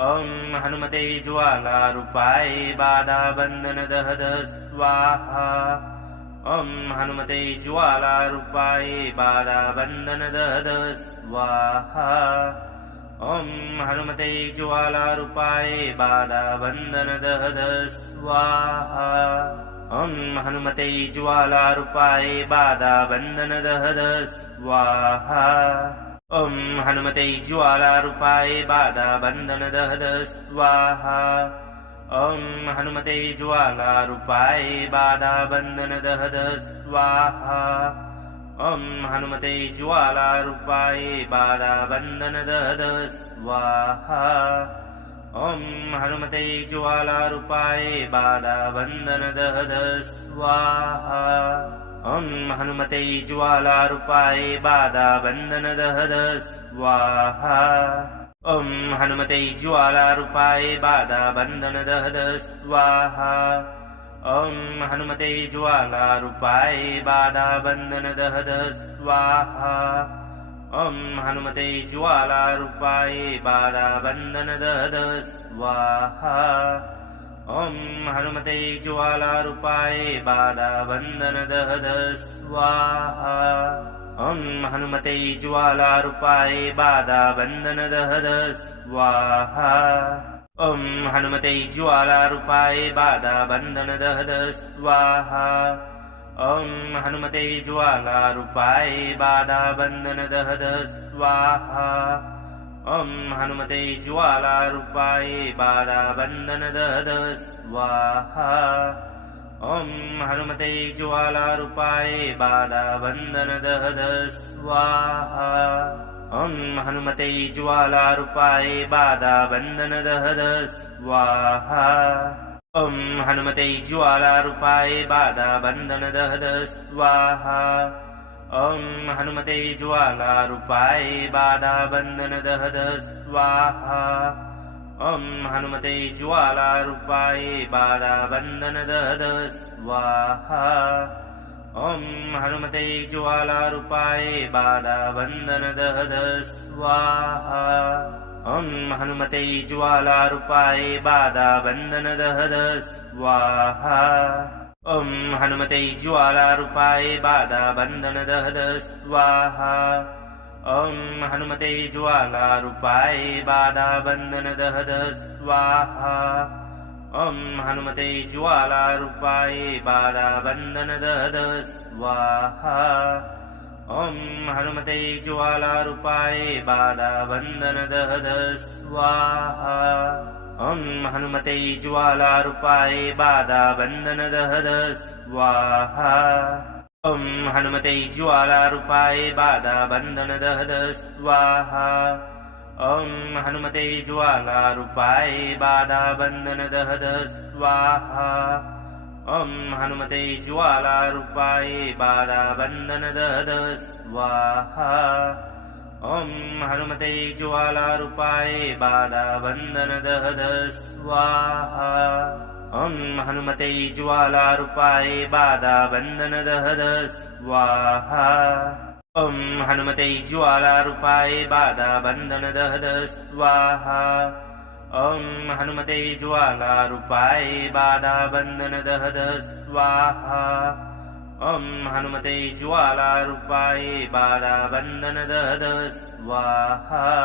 ॐ हनुमते ज्वालारूपाय बाधाबन्धनदहद स्वाहा ॐ हनुमते ज्वालारूपाय बाधाबन्धनदहद स्वाहा ॐ हनुमते ज्वालारूपाय बाधाबन्धनदहद स्वाहा ॐ हनुमते ज्वालारूपाय बाधाबन्धनदहद स्वाहा ॐ हनुमते ज्वालारूपाय बाधाबन्धनदहद स्वाहा ॐ हनुमते ज्वालारूपाय बाधाबन्धनदहद स्वाहा ॐ हनुमते ज्वालारूपाय बाधाबन्धनदहद स्वाहा ॐ हनुमते ज्वालारूपाय बाधाबन्धनदहद स्वाहा ॐ हनुमते ज्वालारूपाय बाधाबन्धनदहद स्वाहा ॐ हनुमते ज्वालारूपाय बाधाबन्धनदहद स्वाहा ॐ हनुमते ज्वालारूपाय बाधाबन्धनदहद स्वाहा ॐ हनुमते ज्वालारूपाय बाधाबन्धनदहद स्वाहा ॐ हनुमते ज्वालारूपाय बाधाबन्धनदहद स्वाहा ॐ हनुमते ज्वालारूपाय बाधाबन्धनदहद स्वाहा ॐ हनुमते ज्वालारूपाय बाधाबन्धनदहद स्वाहा ॐ हनुमते ज्वालारूपाय बाधाबन्धनदहद स्वाहा ॐ हनुमते ज्वालारूपाय बाधाबन्धनदहद स्वाहा ॐ हनुमते ज्वालारूपाय बाधाबन्धनदहद स्वाहा ॐ हनुमते ज्वालारूपाय बाधाबन्धनदहद स्वाहा ॐ हनुमते ज्वालारूपाय बाधाबन्धनदहद स्वाहा ॐ हनुमते ज्वालारूपाय बाधाबन्धनदहद स्वाहा ॐ हनुमते ज्वालारूपाय बाधाबन्धनदहद स्वाहा ॐ हनुमते ज्वालारूपाय बाधाबन्धनदहद स्वाहा ॐ हनुमते ज्वालारूपाय बाधाबन्धनदहद स्वाहा ॐ हनुमते ज्वालारूपाय बाधाबन्धनदहद स्वाहा ॐ हनुमते ज्वालारूपाय बाधाबन्धन दहद स्वाहा ॐ हनुमते ज्वालारूपाय बाधाबन्धन दहद स्वाहा ॐ हनुमते ज्वालारूपाय बाधाबन्धन दहद स्वाहा ॐ हनुमते ज्वालारूपाय बाधाबन्धन दहद स्वाहा ॐ हनुमते ज्वालारूपाय बाधाबन्धन दहद स्वाहा ॐ हनुमते ज्वालारूपाय बाधाबन्धन दहद स्वाहा ॐ हनुमते ज्वालारूपाय बाधाबन्धन दहद स्वाहा ॐ हनुमते ज्वालारूपाय बाधाबन्धन दहद स्वाहा ॐ हनुमते ज्वालारूपाय बाधाबन्धन दहद स्वाहा ॐ हनुमते ज्वालारूपाय बाधाबन्धन दहद स्वाहा ॐ हनुमते ज्वालारूपाय बाधाबन्धन दहद स्वाहा ॐ हनुमते ज्वालारूपाय बाधाबन्धन दहद स्वाहा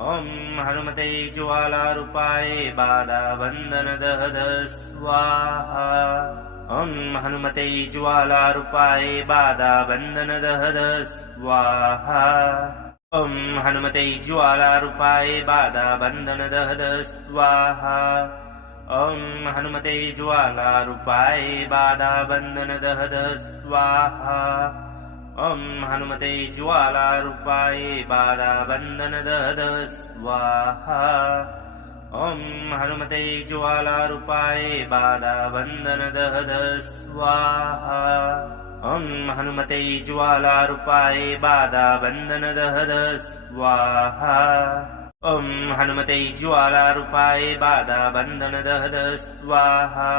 ॐ हनुमते ज्वालारूपाय बाधाबन्धन दहद स्वाहा ॐ हनुमते ज्वालारूपाय बाधाबन्धन दहद स्वाहा ॐ हनुमते ज्वालारूपाय बाधाबन्धन दहद स्वाहा ॐ हनुमते ज्वालारूपाय बाधाबन्धन दहद स्वाहा ॐ हनुमते ज्वालारूपाय बाधाबन्धन दहद स्वाहा ॐ हनुमते ज्वालारूपाय बाधाबन्धन दहद स्वाहा ॐ हनुमते ज्वालारूपाय बाधाबन्धन दहद स्वाहा ॐ हनुमते ज्वालारूपाय बाधाबन्धन दहद स्वाहा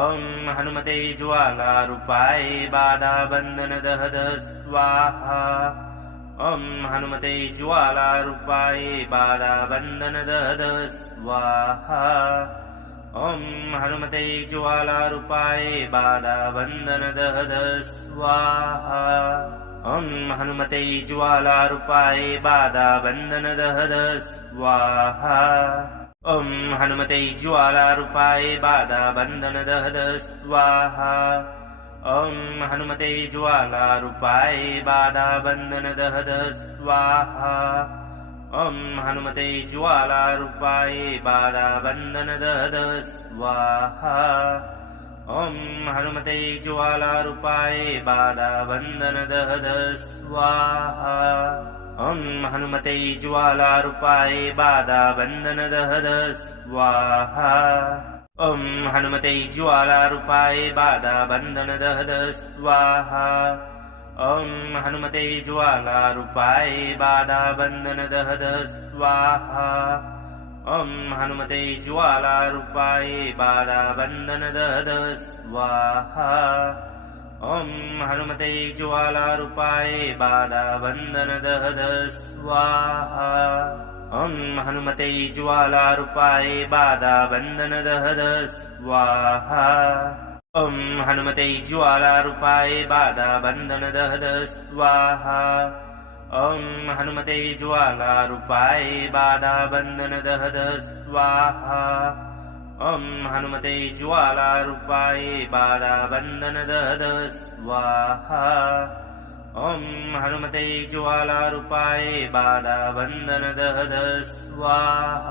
ॐ हनुमते ज्वालारूपाय बाधाबन्धन दहद स्वाहा ॐ हनुमते ज्वालारूपाय बाधाबन्धन दहद स्वाहा ॐ हनुमते ज्वालारूपाय बाधाबन्धन दहद स्वाहा ॐ हनुमते ज्वालारूपाय बाधाबन्धन दहद स्वाहा ॐ हनुमते ज्वालारूपाय बाधाबन्धन दहद स्वाहा ॐ हनुमते ज्वालारूपाय बाधाबन्धन दहद स्वाहा ॐ हनुमते ज्वालारूपाय बाधाबन्धन दहद स्वाहा ॐ हनुमते ज्वालारूपाय बाधाबन्धन दहद स्वाहा ॐ हनुमते ज्वालारूपाय बाधाबन्धन दहद स्वाहा ॐ हनुमते ज्वालारूपाय बाधाबन्धन दहद स्वाहा ॐ हनुमते ज्वालारूपाय बाधाबन्धन दहद स्वाहा ॐ हनुमते ज्वालारूपाय बाधाबन्धन दहद स्वाहा ॐ हनुमते ज्वालारूपाय बाधाबन्धन दहद स्वाहा ॐ हनुमते ज्वालारूपाय बाधाबन्धन दहद स्वाहा ॐ हनुमते ज्वालारूपाय बाधाबन्धन दहद स्वाहा ॐ हनुमते ज्वालारूपाय बाधाबन्धन दहद स्वाहा ॐ हनुमते ज्वालारूपाय बाधाबन्धन दहद स्वाहा ॐ हनुमते ज्वालारूपाय बाधाबन्धन दहद स्वाहा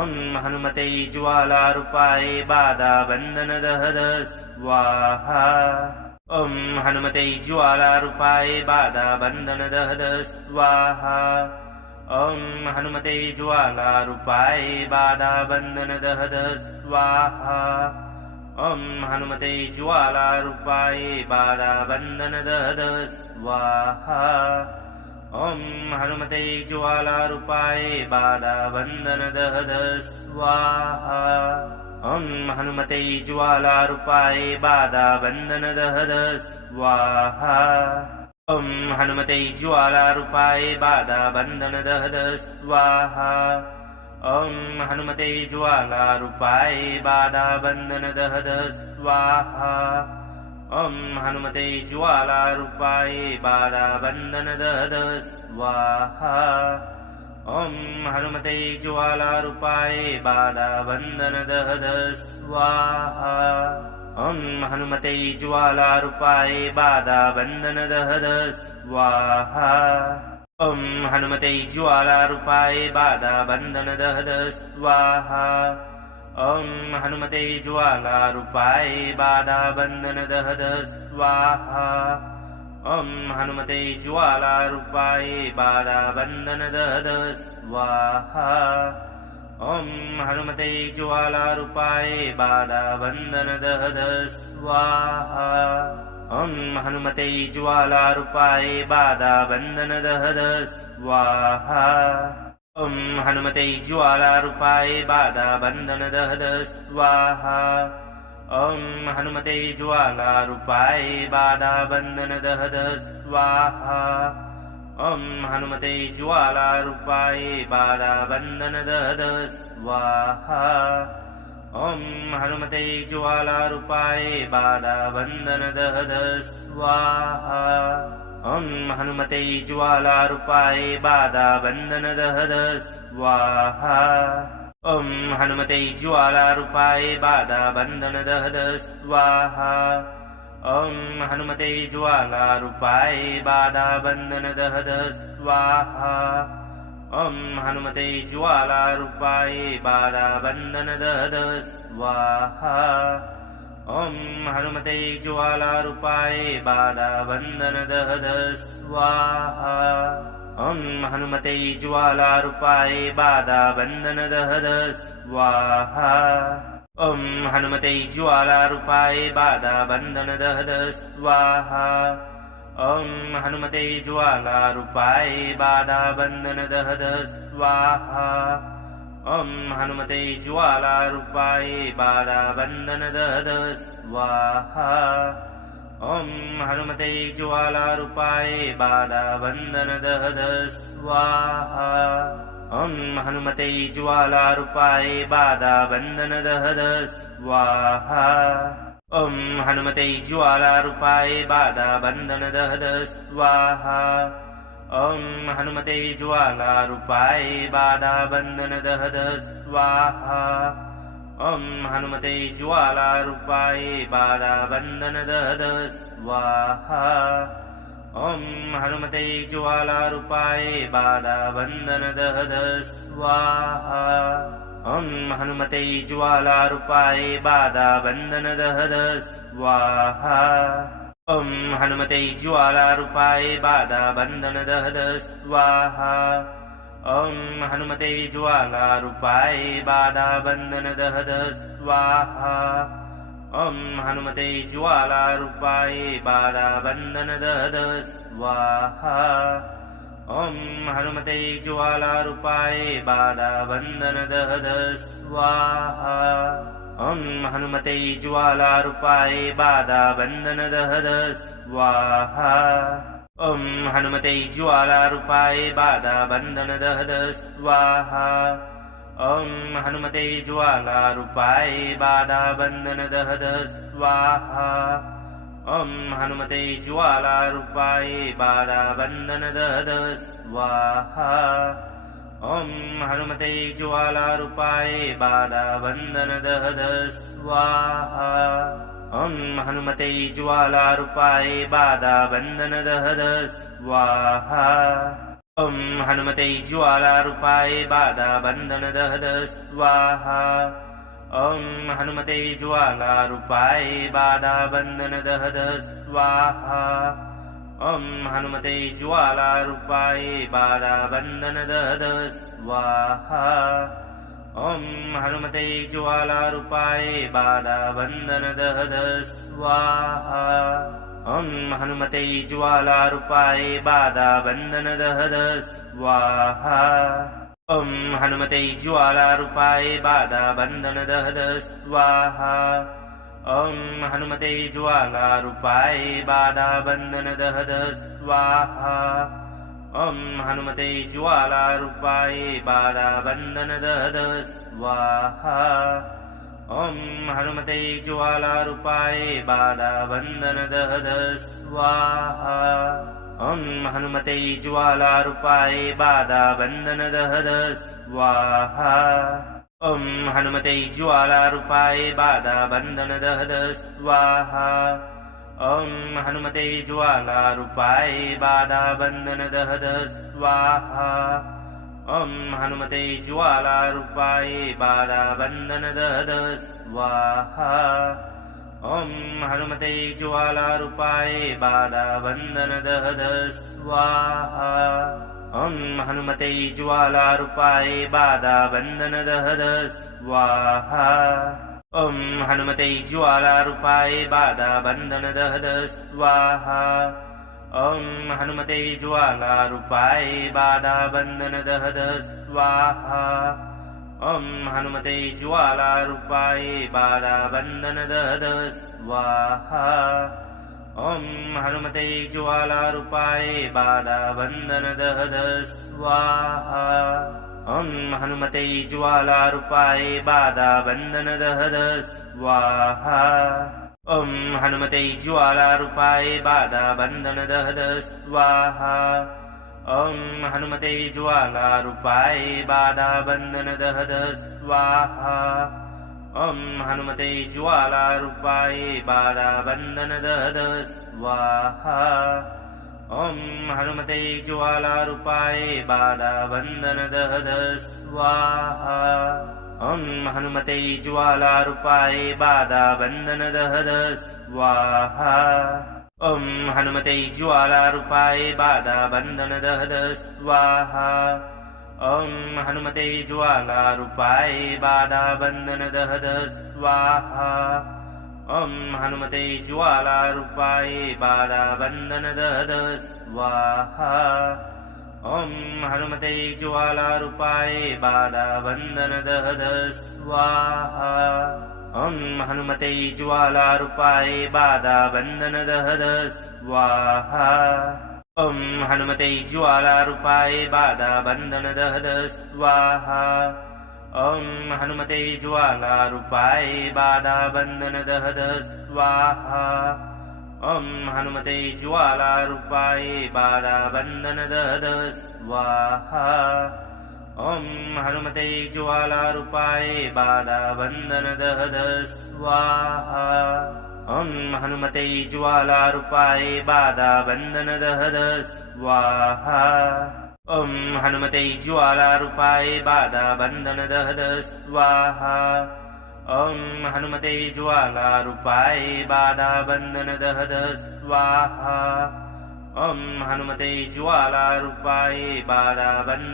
ॐ हनुमते ज्वालारूपाय बाधाबन्धन दहद स्वाहा ॐ हनुमते ज्वालारूपाय बाधाबन्धन दहद स्वाहा ॐ हनुमते ज्वालारूपाय बाधाबन्धन दहद स्वाहा ॐ हनुमते ज्वालारूपाय बाधाबन्धन दहद स्वाहा ॐ हनुमते ज्वालारूपाय बाधाबन्धन दहद स्वाहा ॐ हनुमते ज्वालारूपाय बाधाबन्धन दहद स्वाहा ॐ हनुमते ज्वालारूपाय बाधाबन्धन दहद स्वाहा ॐ हनुमते ज्वालारूपाय बाधाबन्धन दहद स्वाहा ॐ हनुमते ज्वालारूपाय बाधाबन्धनदहद स्वाहा ॐ हनुमते ज्वालारूपाय बाधाबन्धनदहद स्वाहा ॐ हनुमते ज्वालारूपाय बाधाबन्धनदहद स्वाहा ॐ हनुमते ज्वालारूपाय बाधाबन्धनदहद स्वाहा ॐ हनुमते ज्वालारूपाय बाधाबन्धनदहद स्वाहा ॐ हनुमते ज्वालारूपाय बाधाबन्धनदहद स्वाहा ॐ हनुमते ज्वालारूपाय बाधाबन्धनदहद स्वाहा ॐ हनुमते ज्वालारूपाय बाधाबन्धनदहद स्वाहा ॐ हनुमते ज्वालारूपाय बाधाबन्धनदहद स्वाहा ॐ हनुमते ज्वालारूपाय बाधाबन्धनदहद स्वाहा ॐ हनुमते ज्वालारूपाय बाधाबन्धनदहद स्वाहा ॐ हनुमते ज्वालारूपाय बाधाबन्धनदहद स्वाहा ॐ हनुमते ज्वालारूपाय बाधाबन्धनदहद स्वाहा ॐ हनुमते ज्वालारूपाय बाधाबन्धनदहद स्वाहा ॐ हनुमते ज्वालारूपाय बाधाबन्धनदहद स्वाहा ॐ हनुमते ज्वालारूपाय बाधाबन्धनदहद स्वाहा ॐ हनुमते ज्वालारूपाय बाधाबन्धनदहद स्वाहा ॐ हनुमते ज्वालारूपाय बाधाबन्धनदहद स्वाहा ॐ हनुमते ज्वालारूपाय बाधाबन्धनदहद स्वाहा ॐ हनुमते ज्वालारूपाय बाधाबन्धनदहद स्वाहा ॐ हनुमते ज्वालारूपाय बाधाबन्धनदहद स्वाहा ॐ हनुमते ज्वालारूपाय बाधाबन्धनदहद स्वाहा ॐ हनुमते ज्वालारूपाय बाधाबन्धनदहद स्वाहा ॐ हनुमते ज्वालारूपाय बाधाबन्धनदहद स्वाहा ॐ हनुमते ज्वालारूपाय बाधाबन्धनदहद स्वाहा ॐ हनुमते ज्वालारूपाय बाधाबन्धनदहद स्वाहा ॐ हनुमते ज्वालारूपाय बाधाबन्धनदहद स्वाहा ॐ हनुमते ज्वालारूपाय बाधाबन्धनदहद स्वाहा ॐ हनुमते ज्वालारूपाय बाधाबन्धनदहद स्वाहा ॐ हनुमते ज्वालारूपाय बाधाबन्धनदहद स्वाहा ॐ हनुमते ज्वालारूपाय बाधाबन्धनदहद स्वाहा ॐ हनुमते ज्वालारूपाय बाधाबन्धनदहद स्वाहा ॐ हनुमते ज्वालारूपाय बाधाबन्धनदहद स्वाहा ॐ हनुमते ज्वालारूपाय बाधाबन्धनदहद स्वाहा ॐ हनुमते ज्वालारूपाय बाधाबन्धनदहद स्वाहा ॐ हनुमते ज्वालारूपाय बाधाबन्धनदहद स्वाहा ॐ हनुमते ज्वालारूपाय बाधाबन्धनदहद स्वाहा ॐ हनुमते ज्वालारूपाय बाधाबन्धनदहद स्वाहा ॐ हनुमते ज्वालारूपाय बाधाबन्धनदहद स्वाहा ॐ हनुमते ज्वालारूपाय बाधाबन्धनदहद स्वाहा ॐ हनुमते ज्वालारूपाय बाधाबन्धनदहद स्वाहा ॐ हनुमते ज्वालारूपाय बाधाबन्धनदहद स्वाहा ॐ हनुमते ज्वालारूपाय बाधाबन्धनदहद स्वाहा ॐ हनुमते ज्वालारूपाय बाधाबन्धनदहद स्वाहा ॐ हनुमते ज्वालारूपाय बाधाबन्धनदहद स्वाहा ॐ हनुमते ज्वालारूपाय बाधाबन्धनदहद स्वाहा ॐ हनुमते ज्वालारूपाय बाधाबन्धन दहद स्वाहा ॐ हनुमते ज्वालारूपाय बाधाबन्धन दहद स्वाहा ॐ हनुमते ज्वालारूपाय बाधाबन्धन दहद स्वाहा ॐ हनुमते ज्वालारूपाय बाधाबन्धन दहद स्वाहा ॐ हनुमते ज्वालारूपाय बाधाबन्धन दहद स्वाहा ॐ हनुमते ज्वालारूपाय बाधाबन्धन दहद स्वाहा ॐ हनुमते ज्वालारूपाय बाधाबन्धन दहद स्वाहा ॐ हनुमते ज्वालारूपाय बाधाबन्धन दहद स्वाहा ॐ हनुमते ज्वालारूपाय बाधाबन्धन दहद स्वाहा ॐ हनुमते ज्वालारूपाय बाधाबन्धन दहद स्वाहा ॐ हनुमते ज्वालारूपाय बाधाबन्धन दहद स्वाहा ॐ हनुमते ज्वालारूपाय बाधाबन्धन दहद स्वाहा ॐ हनुमते ज्वालारूपाय बाधाबन्धन दहद स्वाहा ॐ हनुमते ज्वालारूपाय बाधाबन्धन दहद स्वाहा ॐ हनुमते ज्वालारूपाय बाधाबन्धन दहद स्वाहा ॐ हनुमते ज्वालारूपाय बाधाबन्धन दहद स्वाहा ॐ हनुमते ज्वालारूपाय बाधाबन्धन दहद स्वाहा ॐ हनुमते ज्वालारूपाय बाधाबन्धन दहद स्वाहा ॐ हनुमते ज्वालारूपाय बाधाबन्धन दहद स्वाहा ॐ हनुमते ज्वालारूपाय बाधाबन्धन दहद स्वाहा ॐ हनुमते ज्वालारूपाय बाधाबन्धन दहद स्वाहा ॐ हनुमते ज्वालारूपाय बाधाबन्धन दहद स्वाहा ॐ हनुमते ज्वालारूपाय बाधाबन्धन दहद स्वाहा ॐ हनुमते ज्वालारूपाय बाधाबन्धन दहद स्वाहा ॐ हनुमते ज्वालारूपाय बाधाबन्धन दहद स्वाहा ॐ हनुमते ज्वालारूपाय बाधाबन्धन दहद स्वाहा ॐ हनुमते ज्वालारूपाय बाधाबन्धन दहद स्वाहा ॐ हनुमते ज्वालारूपाय बाधाबन्धन दहद स्वाहा ॐ हनुमते ज्वालारूपाय बाधाबन्धन दहद स्वाहा ॐ हनुमते ज्वालारूपाय बाधाबन्धन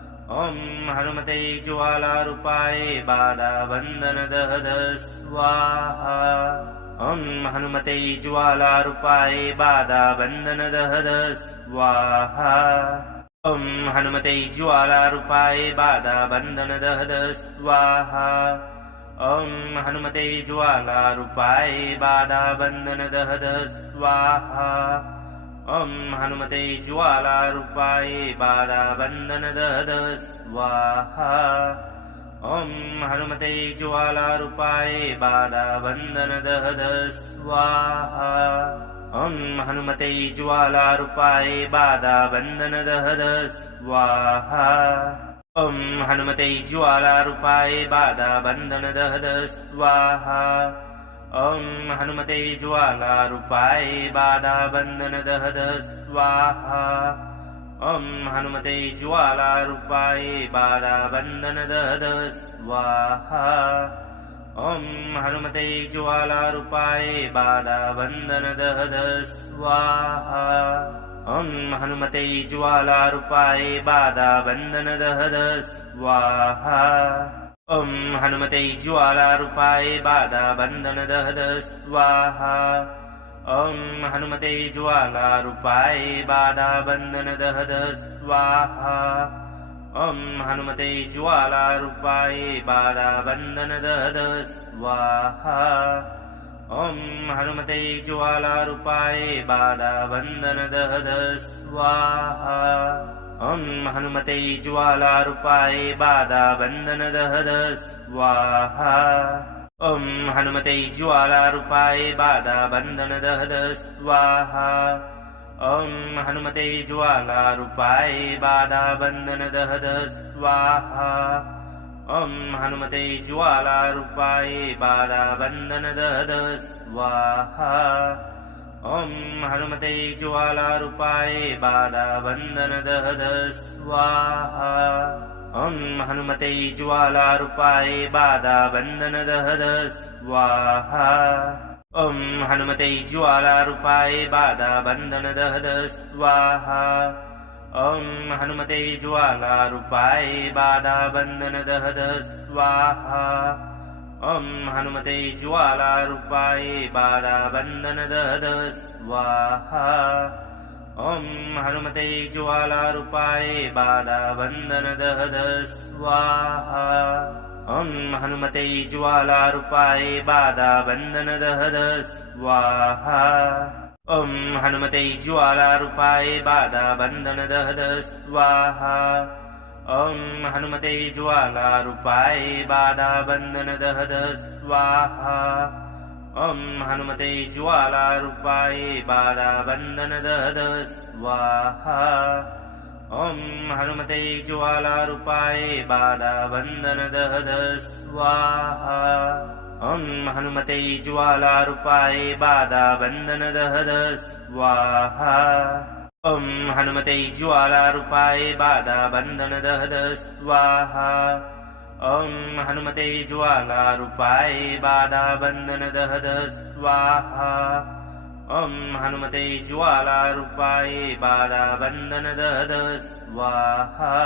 दहद स्वाहा ॐ हनुमते ज्वालारूपाय बाधाबन्धन दहद स्वाहा ॐ हनुमते ज्वालारूपाय बाधाबन्धन दहद स्वाहा ॐ हनुमते ज्वालारूपाय बाधाबन्धन दहद स्वाहा ॐ हनुमते ज्वालारूपाय बाधाबन्धन दहद स्वाहा ॐ हनुमते ज्वालारूपाय बाधाबन्धन दहद स्वाहा ॐ हनुमते ज्वालारूपाय बाधाबन्धन दहद स्वाहा ॐ हनुमते ज्वालारूपाय बाधाबन्धन दहद स्वाहा ॐ हनुमते ज्वालारूपाय बाधाबन्धन दहद स्वाहा ॐ हनुमते ज्वालारूपाय बाधाबन्धन दहद स्वाहा ॐ हनुमते ज्वालारूपाय बाधाबन्धन दहद स्वाहा ॐ हनुमते ज्वालारूपाय बाधाबन्धन दहद स्वाहा ॐ हनुमते ज्वालारूपाय बाधाबन्धन दहद स्वाहा ॐ हनुमते ज्वालारूपाय बाधाबन्धन दहद स्वाहा ॐ हनुमते ज्वालारूपाय बाधाबन्धन दहद स्वाहा ॐ हनुमते ज्वालारूपाय बाधाबन्धन दहद स्वाहा ॐ हनुमते ज्वालारूपाय बाधाबन्धन दहद स्वाहा ॐ हनुमते ज्वालारूपाय बाधाबन्धनदहद स्वाहा ॐ हनुमते ज्वालारूपाय बाधाबन्धनदहद स्वाहा ॐ हनुमते ज्वालारूपाय बाधाबन्धनदहद स्वाहा ॐ हनुमते ज्वालारूपाय बाधाबन्धनदहद स्वाहा ॐ हनुमते ज्वालारूपाय बाधाबन्धनदहद स्वाहा ॐ हनुमते ज्वालारूपाय बाधाबन्धनदहद स्वाहा ॐ हनुमते ज्वालारूपाय बाधाबन्धनदहद स्वाहा ॐ हनुमते ज्वालारूपाय बाधाबन्धनदहद स्वाहा ॐ हनुमते ज्वालारूपाय बाधाबन्धनदहद स्वाहा ॐ हनुमते ज्वालारूपाय बाधाबन्धनदहद स्वाहा ॐ हनुमते ज्वालारूपाय बाधाबन्धनदहद स्वाहा ॐ हनुमते ज्वालारूपाय बाधाबन्धनदहद स्वाहा ॐ हनुमते ज्वालारूपाय बाधाबन्धनदहद स्वाहा ॐ हनुमते ज्वालारूपाय बाधाबन्धनदहद स्वाहा ॐ हनुमते ज्वालारूपाय बाधाबन्धनदहद स्वाहा ॐ हनुमते ज्वालारूपाय बाधाबन्धनदहद स्वाहा ॐ हनुमते ज्वालारूपाय बाधाबन्धनदहद स्वाहा ॐ हनुमते ज्वालारूपाय बाधाबन्धनदहद स्वाहा ॐ हनुमते ज्वालारूपाय बाधाबन्धनदहद स्वाहा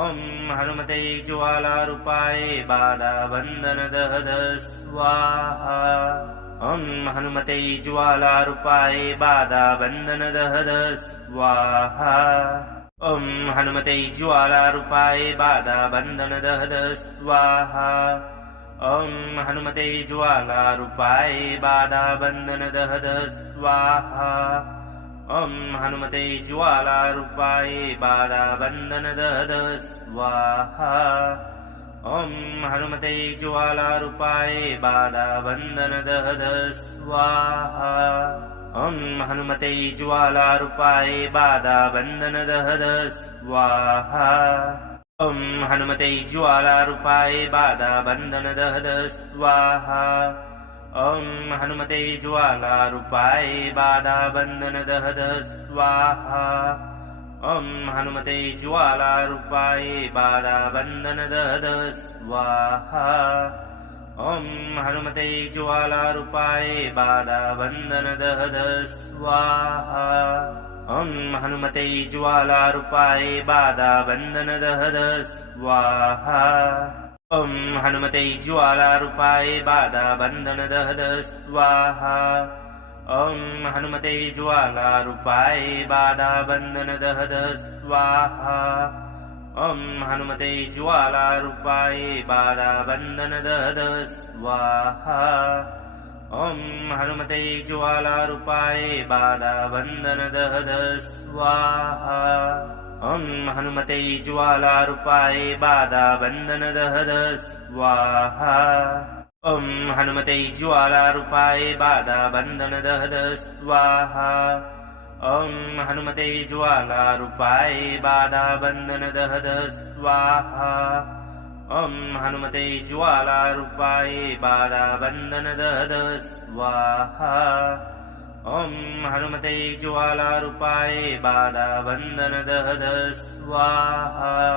ॐ हनुमते ज्वालारूपाय बाधाबन्धनदहद स्वाहा ॐ हनुमते ज्वालारूपाय बाधाबन्धनदहद स्वाहा ॐ हनुमते ज्वालारूपाय बाधाबन्धनदहद स्वाहा ॐ हनुमते ज्वालारूपाय बाधाबन्धनदहद स्वाहा ॐ हनुमते ज्वालारूपाय बाधाबन्धनदहद स्वाहा ॐ हनुमते ज्वालारूपाय बाधाबन्धनदहद स्वाहा ॐ हनुमते ज्वालारूपाय बाधाबन्धनदहद स्वाहा ॐ हनुमते ज्वालारूपाय बाधाबन्धनदहद स्वाहा ॐ हनुमते ज्वालारूपाय बाधाबन्धनदहद स्वाहा ॐ हनुमते ज्वालारूपाय बाधाबन्धनदहद स्वाहा ॐ हनुमते ज्वालारूपाय बाधाबन्धनदहद स्वाहा ॐ हनुमते ज्वालारूपाय बाधाबन्धनदहद स्वाहा ॐ हनुमते ज्वालारूपाय बाधाबन्धनदहद स्वाहा ॐ हनुमते ज्वालारूपाय बाधाबन्धनदहद स्वाहा ॐ हनुमते ज्वालारूपाय बाधाबन्धनदहद स्वाहा ॐ हनुमते ज्वालारूपाय बाधाबन्धनदहद स्वाहा ॐ हनुमते ज्वालारूपाय बाधाबन्धनदहद स्वाहा ॐ हनुमते ज्वालारूपाय बाधाबन्धनदहद स्वाहा ॐ हनुमते ज्वालारूपाय बाधाबन्धनदहद स्वाहा ॐ हनुमते ज्वालारूपाय बाधाबन्धनदहद स्वाहा ॐ हनुमते ज्वालारूपाय बाधाबन्धनदहद स्वाहा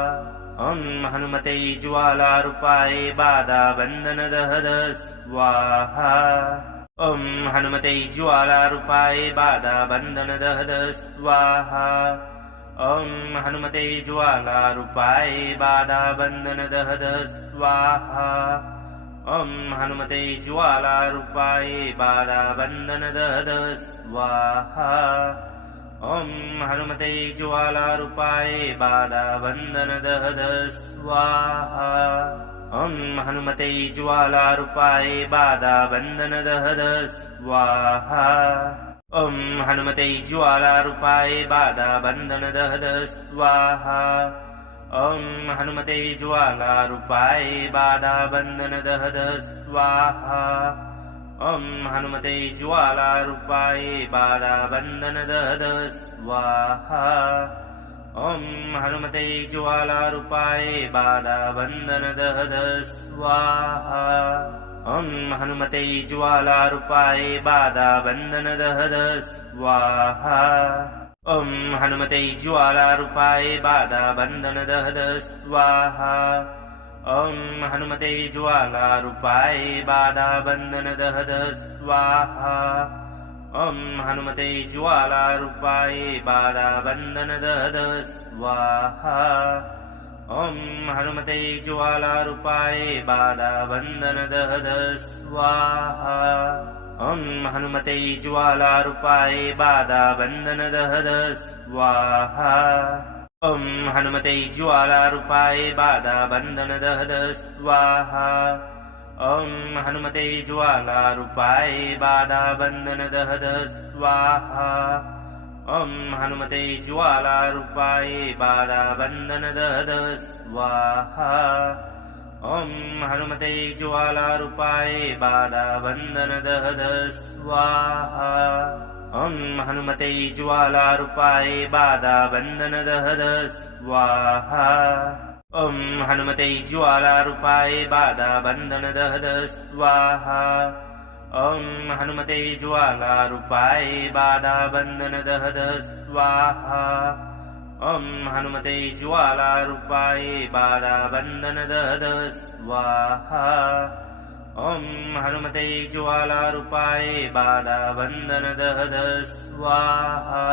ॐ हनुमते ज्वालारूपाय बाधाबन्धनदहद स्वाहा ॐ हनुमते ज्वालारूपाय बाधाबन्धनदहद स्वाहा ॐ हनुमते ज्वालारूपाय बाधाबन्धनदहद स्वाहा ॐ हनुमते ज्वालारूपाय बाधाबन्धनदहद स्वाहा ॐ हनुमते ज्वालारूपाय बाधाबन्धनदहद स्वाहा ॐ हनुमते ज्वालारूपाय बाधाबन्धनदहद स्वाहा ॐ हनुमते ज्वालारूपाय बाधाबन्धनदहद स्वाहा ॐ हनुमते ज्वालारूपाय बाधाबन्धनदहद स्वाहा ॐ हनुमते ज्वालारूपाय बाधाबन्धनदहद स्वाहा ॐ हनुमते ज्वालारूपाय बाधाबन्धनदहद स्वाहा ॐ हनुमते ज्वालारूपाय बाधाबन्धनदहद स्वाहा ॐ हनुमते ज्वालारूपाय बाधाबन्धनदहद स्वाहा ॐ हनुमते ज्वालारूपाय बाधाबन्धनदहद स्वाहा ॐ हनुमते ज्वालारूपाय बाधाबन्धनदहद स्वाहा ॐ हनुमते ज्वालारूपाय बाधाबन्धनदहद स्वाहा ॐ हनुमते ज्वालारूपाय बाधाबन्धनदहद स्वाहा ॐ हनुमते ज्वालारूपाय बाधाबन्धनदहद स्वाहा ॐ हनुमते ज्वालारूपाय बाधाबन्धनदहद स्वाहा ॐ हनुमते ज्वालारूपाय बाधाबन्धनदहद स्वाहा ॐ हनुमते ज्वालारूपाय बाधाबन्धनदहद स्वाहा ॐ हनुमते ज्वालारूपाय बाधाबन्धनदहद स्वाहा ॐ हनुमते ज्वालारूपाय बाधाबन्धनदहद स्वाहा ॐ हनुमते ज्वालारूपाय बाधाबन्धनदहद स्वाहा ॐ हनुमते ज्वालारूपाय बाधाबन्धनदहद स्वाहा ॐ हनुमते ज्वालारूपाय बाधाबन्धनदहद स्वाहा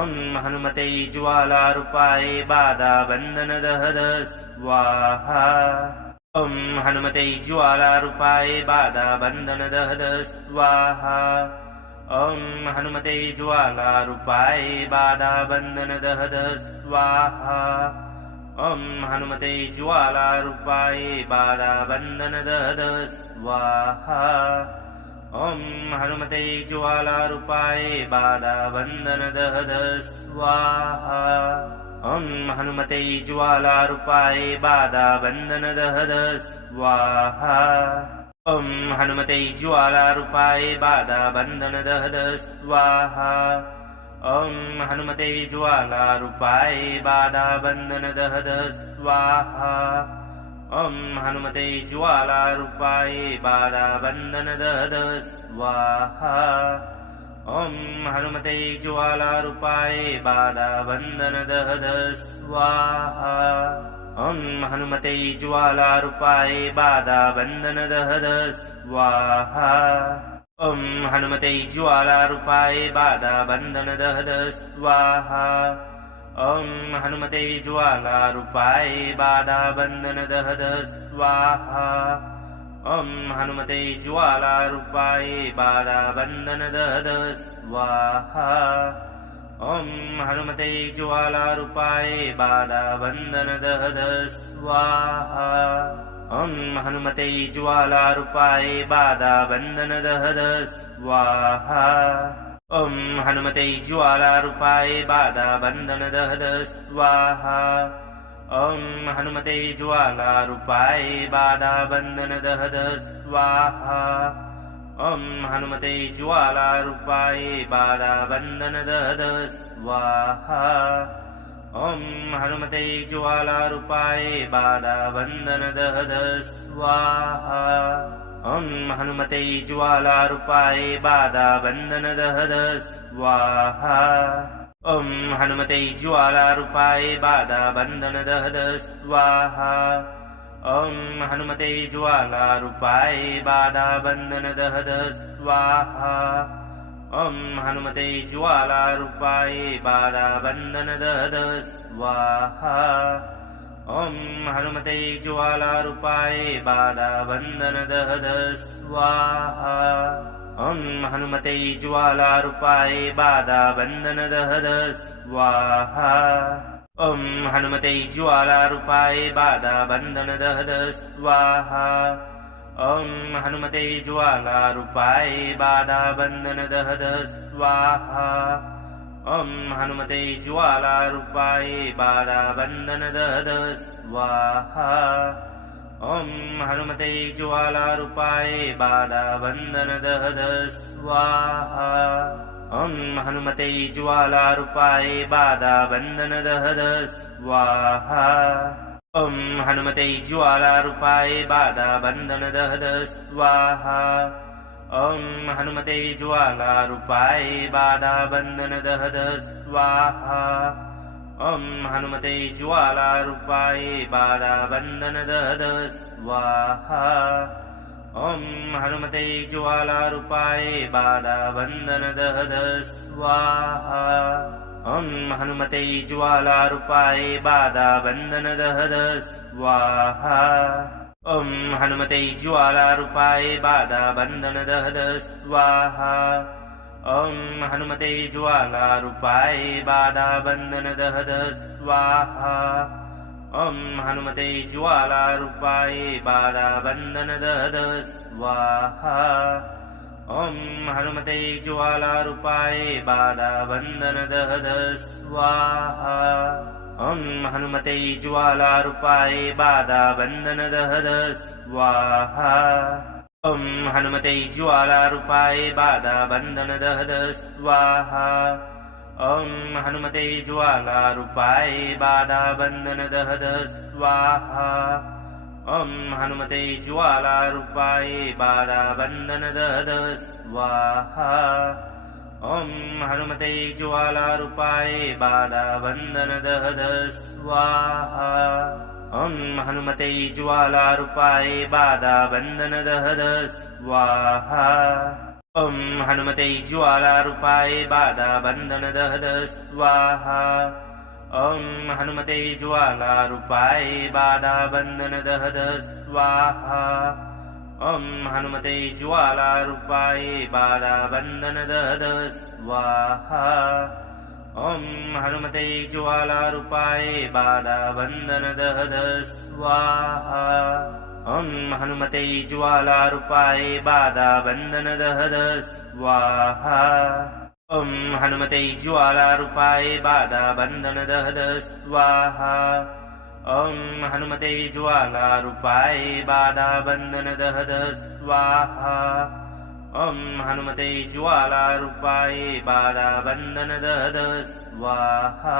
ॐ हनुमते ज्वालारूपाय बाधाबन्धनदहद स्वाहा ॐ हनुमते ज्वालारूपाय बाधाबन्धनदहद स्वाहा ॐ हनुमते ज्वालारूपाय बाधाबन्धनदहद स्वाहा ॐ हनुमते ज्वालारूपाय बाधाबन्धनदहद स्वाहा ॐ हनुमते ज्वालारूपाय बाधाबन्धनदहद स्वाहा ॐ हनुमते ज्वालारूपाय बाधाबन्धनदहद स्वाहा ॐ हनुमते ज्वालारूपाय बाधाबन्धनदहद स्वाहा ॐ हनुमते ज्वालारूपाय बाधाबन्धनदहद स्वाहा ॐ हनुमते ज्वालारूपाय बाधाबन्धनदहद स्वाहा ॐ हनुमते ज्वालारूपाय बाधाबन्धनदहद स्वाहा ॐ हनुमते ज्वालारूपाय बाधाबन्धनदहद स्वाहा ॐ हनुमते ज्वालारूपाय बाधाबन्धनदहद स्वाहा ॐ हनुमते ज्वालारूपाय बाधाबन्धनदहद स्वाहा ॐ हनुमते ज्वालारूपाय बाधाबन्धनदहद स्वाहा ॐ हनुमते ज्वालारूपाय बाधाबन्धनदहद स्वाहा ॐ हनुमते ज्वालारूपाय बाधाबन्धनदहद स्वाहा ॐ हनुमते ज्वालारूपाय बाधाबन्धनदहद स्वाहा ॐ हनुमते ज्वालारूपाय बाधाबन्धनदहद स्वाहा ॐ हनुमते ज्वालारूपाय बाधाबन्धनदहद स्वाहा ॐ हनुमते ज्वालारूपाय बाधाबन्धनदहद स्वाहा ॐ हनुमते ज्वालारूपाय बाधाबन्धनदहद स्वाहा ॐ हनुमते ज्वालारूपाय बाधाबन्धनदहद स्वाहा ॐ हनुमते ज्वालारूपाय बाधाबन्धनदहद स्वाहा ॐ हनुमते ज्वालारूपाय बाधाबन्धनदहद स्वाहा ॐ हनुमते ज्वालारूपाय बाधाबन्धनदहद स्वाहा ॐ हनुमते ज्वालारूपाय बाधाबन्धनदहद स्वाहा ॐ हनुमते ज्वालारूपाय बाधाबन्धनदहद स्वाहा ॐ हनुमते ज्वालारूपाय बाधाबन्धनदहद स्वाहा ॐ हनुमते ज्वालारूपाय बाधाबन्धनदहद स्वाहा ॐ हनुमते ज्वालारूपाय बाधाबन्धनदहद स्वाहा ॐ हनुमते ज्वालारूपाय बाधाबन्धनदहद स्वाहा ॐ हनुमते ज्वालारूपाय बाधाबन्धनदहद स्वाहा ॐ हनुमते ज्वालारूपाय बाधाबन्धनदहद स्वाहा ॐ हनुमते ज्वालारूपाय बाधाबन्धनदहद स्वाहा ॐ हनुमते ज्वालारूपाय बाधाबन्धनदहद स्वाहा ॐ हनुमते ज्वालारूपाय बाधाबन्धनदहद स्वाहा ॐ हनुमते ज्वालारूपाय बाधाबन्धनदहद स्वाहा ॐ हनुमते ज्वालारूपाय बाधाबन्धनदहद स्वाहा ॐ हनुमते ज्वालारूपाय बाधाबन्धनदहद स्वाहा ॐ हनुमते ज्वालारूपाय बाधाबन्धनदहद स्वाहा ॐ हनुमते ज्वालारूपाय बाधाबन्धनदहद स्वाहा ॐ हनुमते ज्वालारूपाय बाधाबन्धनदहद स्वाहा ॐ हनुमते ज्वालारूपाय बाधाबन्धनदहद स्वाहा ॐ हनुमते ज्वालारूपाय बाधाबन्धनदहद स्वाहा ॐ हनुमते ज्वालारूपाय बाधाबन्धनदहद स्वाहा ॐ हनुमते ज्वालारूपाय बाधाबन्धनदहद स्वाहा ॐ हनुमते ज्वालारूपाय बाधाबन्धनदहद स्वाहा ॐ हनुमते ज्वालारूपाय बाधाबन्धनदहद स्वाहा ॐ हनुमते ज्वालारूपाय बाधाबन्धनदहद स्वाहा ॐ हनुमते ज्वालारूपाय बाधाबन्धनदहद स्वाहा ॐ हनुमते ज्वालारूपाय बाधाबन्धनदहद स्वाहा ॐ हनुमते ज्वालारूपाय बाधाबन्धनदहद स्वाहा ॐ हनुमते ज्वालारूपाय बाधाबन्धनदहद स्वाहा ॐ हनुमते ज्वालारूपाय बाधाबन्धनदहद स्वाहा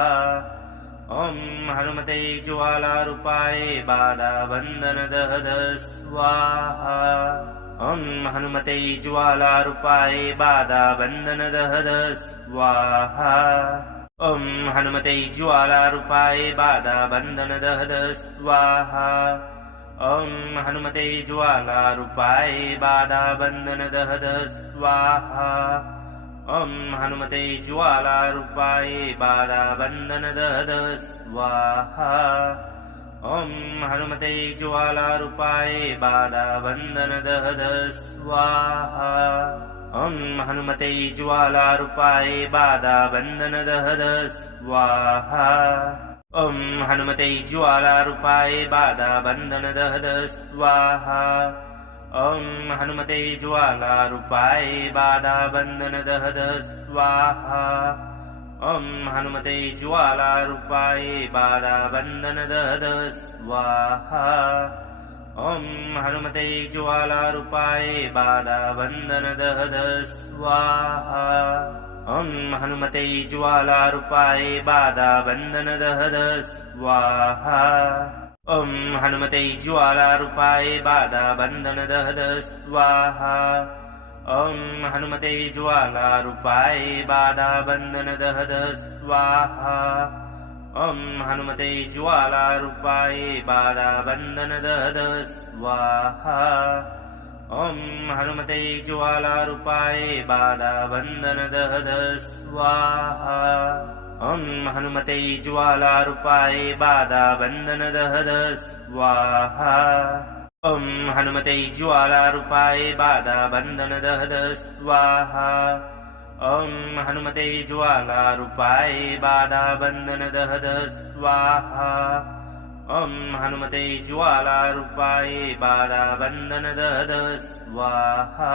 ॐ हनुमते ज्वालारूपाय बाधाबन्धनदहद स्वाहा ॐ हनुमते ज्वालारूपाय बाधाबन्धनदहद स्वाहा ॐ हनुमते ज्वालारूपाय बाधाबन्धनदहद स्वाहा ॐ हनुमते ज्वालारूपाय बाधाबन्धनदहद स्वाहा ॐ हनुमते ज्वालारूपाय बाधाबन्धनदहद स्वाहा ॐ हनुमते ज्वालारूपाय बाधाबन्धनदहद स्वाहा ॐ हनुमते ज्वालारूपाय बाधाबन्धनदहद स्वाहा ॐ हनुमते ज्वालारूपाय बाधाबन्धनदहद स्वाहा ॐ हनुमते ज्वालारूपाय बाधाबन्धनदहद स्वाहा ॐ हनुमते ज्वालारूपाय बाधाबन्धनदहद स्वाहा ॐ हनुमते ज्वालारूपाय बाधाबन्धनदहद स्वाहा ॐ हनुमते ज्वालारूपाय बाधाबन्धनदहद स्वाहा ॐ हनुमते ज्वालारूपाय बाधाबन्धनदहद स्वाहा ॐ हनुमते ज्वालारूपाय बाधाबन्धनदहद स्वाहा ॐ हनुमते ज्वालारूपाय बाधाबन्धनदहद स्वाहा ॐ हनुमते ज्वालारूपाय बाधाबन्धनदहद स्वाहा ॐ हनुमते ज्वालारूपाय बाधाबन्धनदहद स्वाहा ॐ हनुमते ज्वालारूपाय बाधाबन्धनदहद स्वाहा ॐ हनुमते ज्वालारूपाय बाधाबन्धनदहद स्वाहा ॐ हनुमते ज्वालारूपाय बाधाबन्धनदहद स्वाहा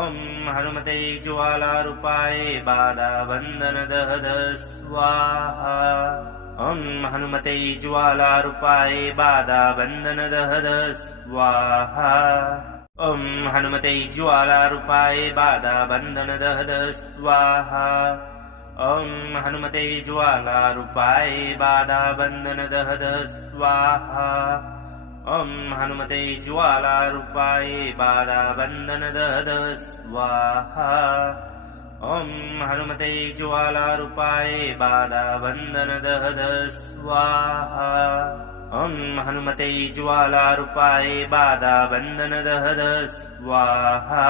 ॐ हनुमते ज्वालारूपाय बाधाबन्धनदहद स्वाहा ॐ हनुमते ज्वालारूपाय बाधाबन्धनदहद स्वाहा ॐ हनुमते ज्वालारूपाय बाधाबन्धनदहद स्वाहा ॐ हनुमते ज्वालारूपाय बाधाबन्धनदहद स्वाहा ॐ हनुमते ज्वालारूपाय बाधाबन्धनदहद स्वाहा ॐ हनुमते ज्वालारूपाय बाधाबन्धनदहद स्वाहा ॐ हनुमते ज्वालारूपाय बाधाबन्धनदहद स्वाहा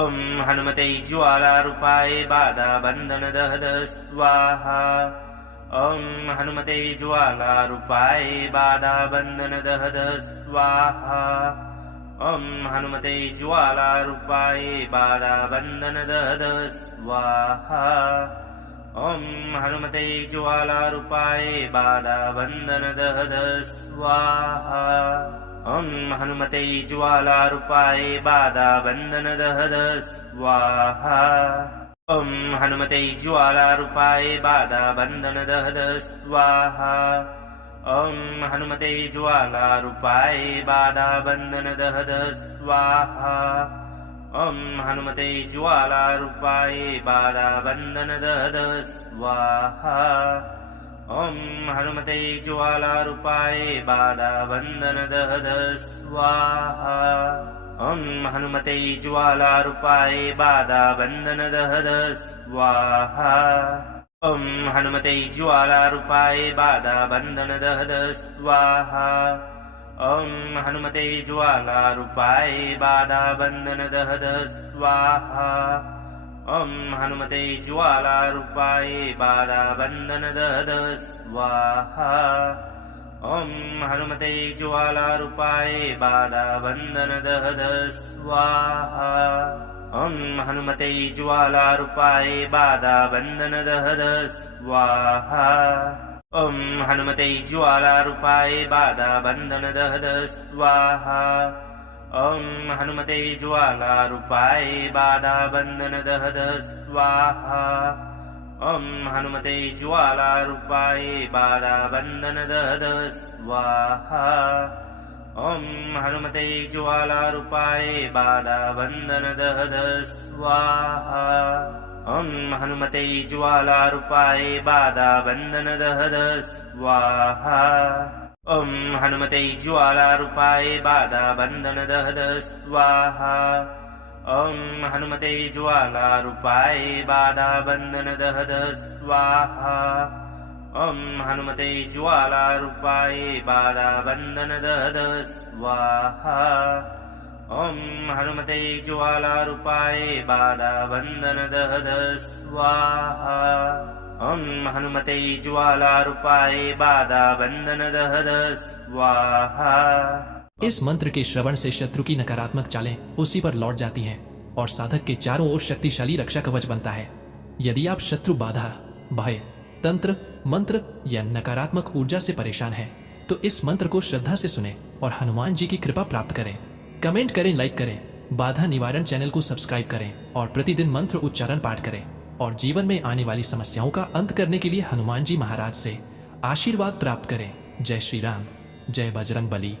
ॐ हनुमते ज्वालारूपाय बाधाबन्धनदहद स्वाहा ॐ हनुमते ज्वालारूपाय बाधाबन्धनदहद स्वाहा ॐ हनुमते ज्वालारूपाय बाधाबन्धनदहद स्वाहा ॐ हनुमते ज्वालारूपाय बाधाबन्धनदहद स्वाहा ॐ हनुमते ज्वालारूपाय बाधाबन्धनदहद स्वाहा ॐ हनुमते ज्वालारूपाय बाधाबन्धनदहद स्वाहा ॐ हनुमते ज्वालारूपाय बाधाबन्धनदहद स्वाहा ॐ हनुमते ज्वालारूपाय बाधाबन्धनदहद स्वाहा ॐ हनुमते ज्वालारूपाय बाधाबन्धनदहद स्वाहा ॐ हनुमते ज्वालारूपाय बाधाबन्धनदहद स्वाहा ॐ हनुमते ज्वालारूपाय बाधाबन्धनदहद स्वाहा ॐ हनुमते ज्वालारूपाय बाधाबन्धनदहद स्वाहा ॐ हनुमते ज्वालारूपाय बाधाबन्धनदहद स्वाहा ॐ हनुमते ज्वालारूपाय बाधाबन्धनदहद स्वाहा ॐ हनुमते ज्वालारूपाय बाधाबन्धनदहद स्वाहा ॐ हनुमते ज्वालारूपाय बाधाबन्धनदहद स्वाहा ॐ हनुमते ज्वालारूपाय बाधाबन्धनदहद स्वाहा ॐ हनुमते ज्वालारूपाय बाधाबन्धनदहद स्वाहा ॐ हनुमते ज्वालारूपाय बाधाबन्धनदहद स्वाहा ॐ हनुमते ज्वालारूपाय बाधाबन्धनदहद स्वाहा ॐ हनुमते ज्वालारूपाय बाधाबन्धनदहद स्वाहा ॐ हनुमते ज्वालारूपाय बाधाबन्धनदहद स्वाहा ॐ हनुमते ज्वालारूपाय बाधाबन्धनदहद स्वाहा ॐ हनुमते ज्वालारूपाय बाधाबन्धनदहद स्वाहा ॐ हनुमते ज्वालारूपाय बाधाबन्धनदहद स्वाहा। इस मंत्र के श्रवण से शत्रु की नकारात्मक चालें उसी पर लौट जाती हैं और साधक के चारों ओर शक्तिशाली रक्षा कवच बनता है। यदि आप शत्रु बाधा, भय, तंत्र, मंत्र या नकारात्मक ऊर्जा से परेशान हैं, तो इस मंत्र को श्रद्धा से सुने और हनुमान जी की कृपा प्राप्त करें। कमेंट करें, लाइक करें, बाधा निवारण चैनल को सब्सक्राइब करें और प्रतिदिन मंत्र उच्चारण पाठ करें और जीवन में आने वाली समस्याओं का अंत करने के लिए हनुमान जी महाराज से आशीर्वाद प्राप्त करें। जय श्री राम, जय बजरंग बली।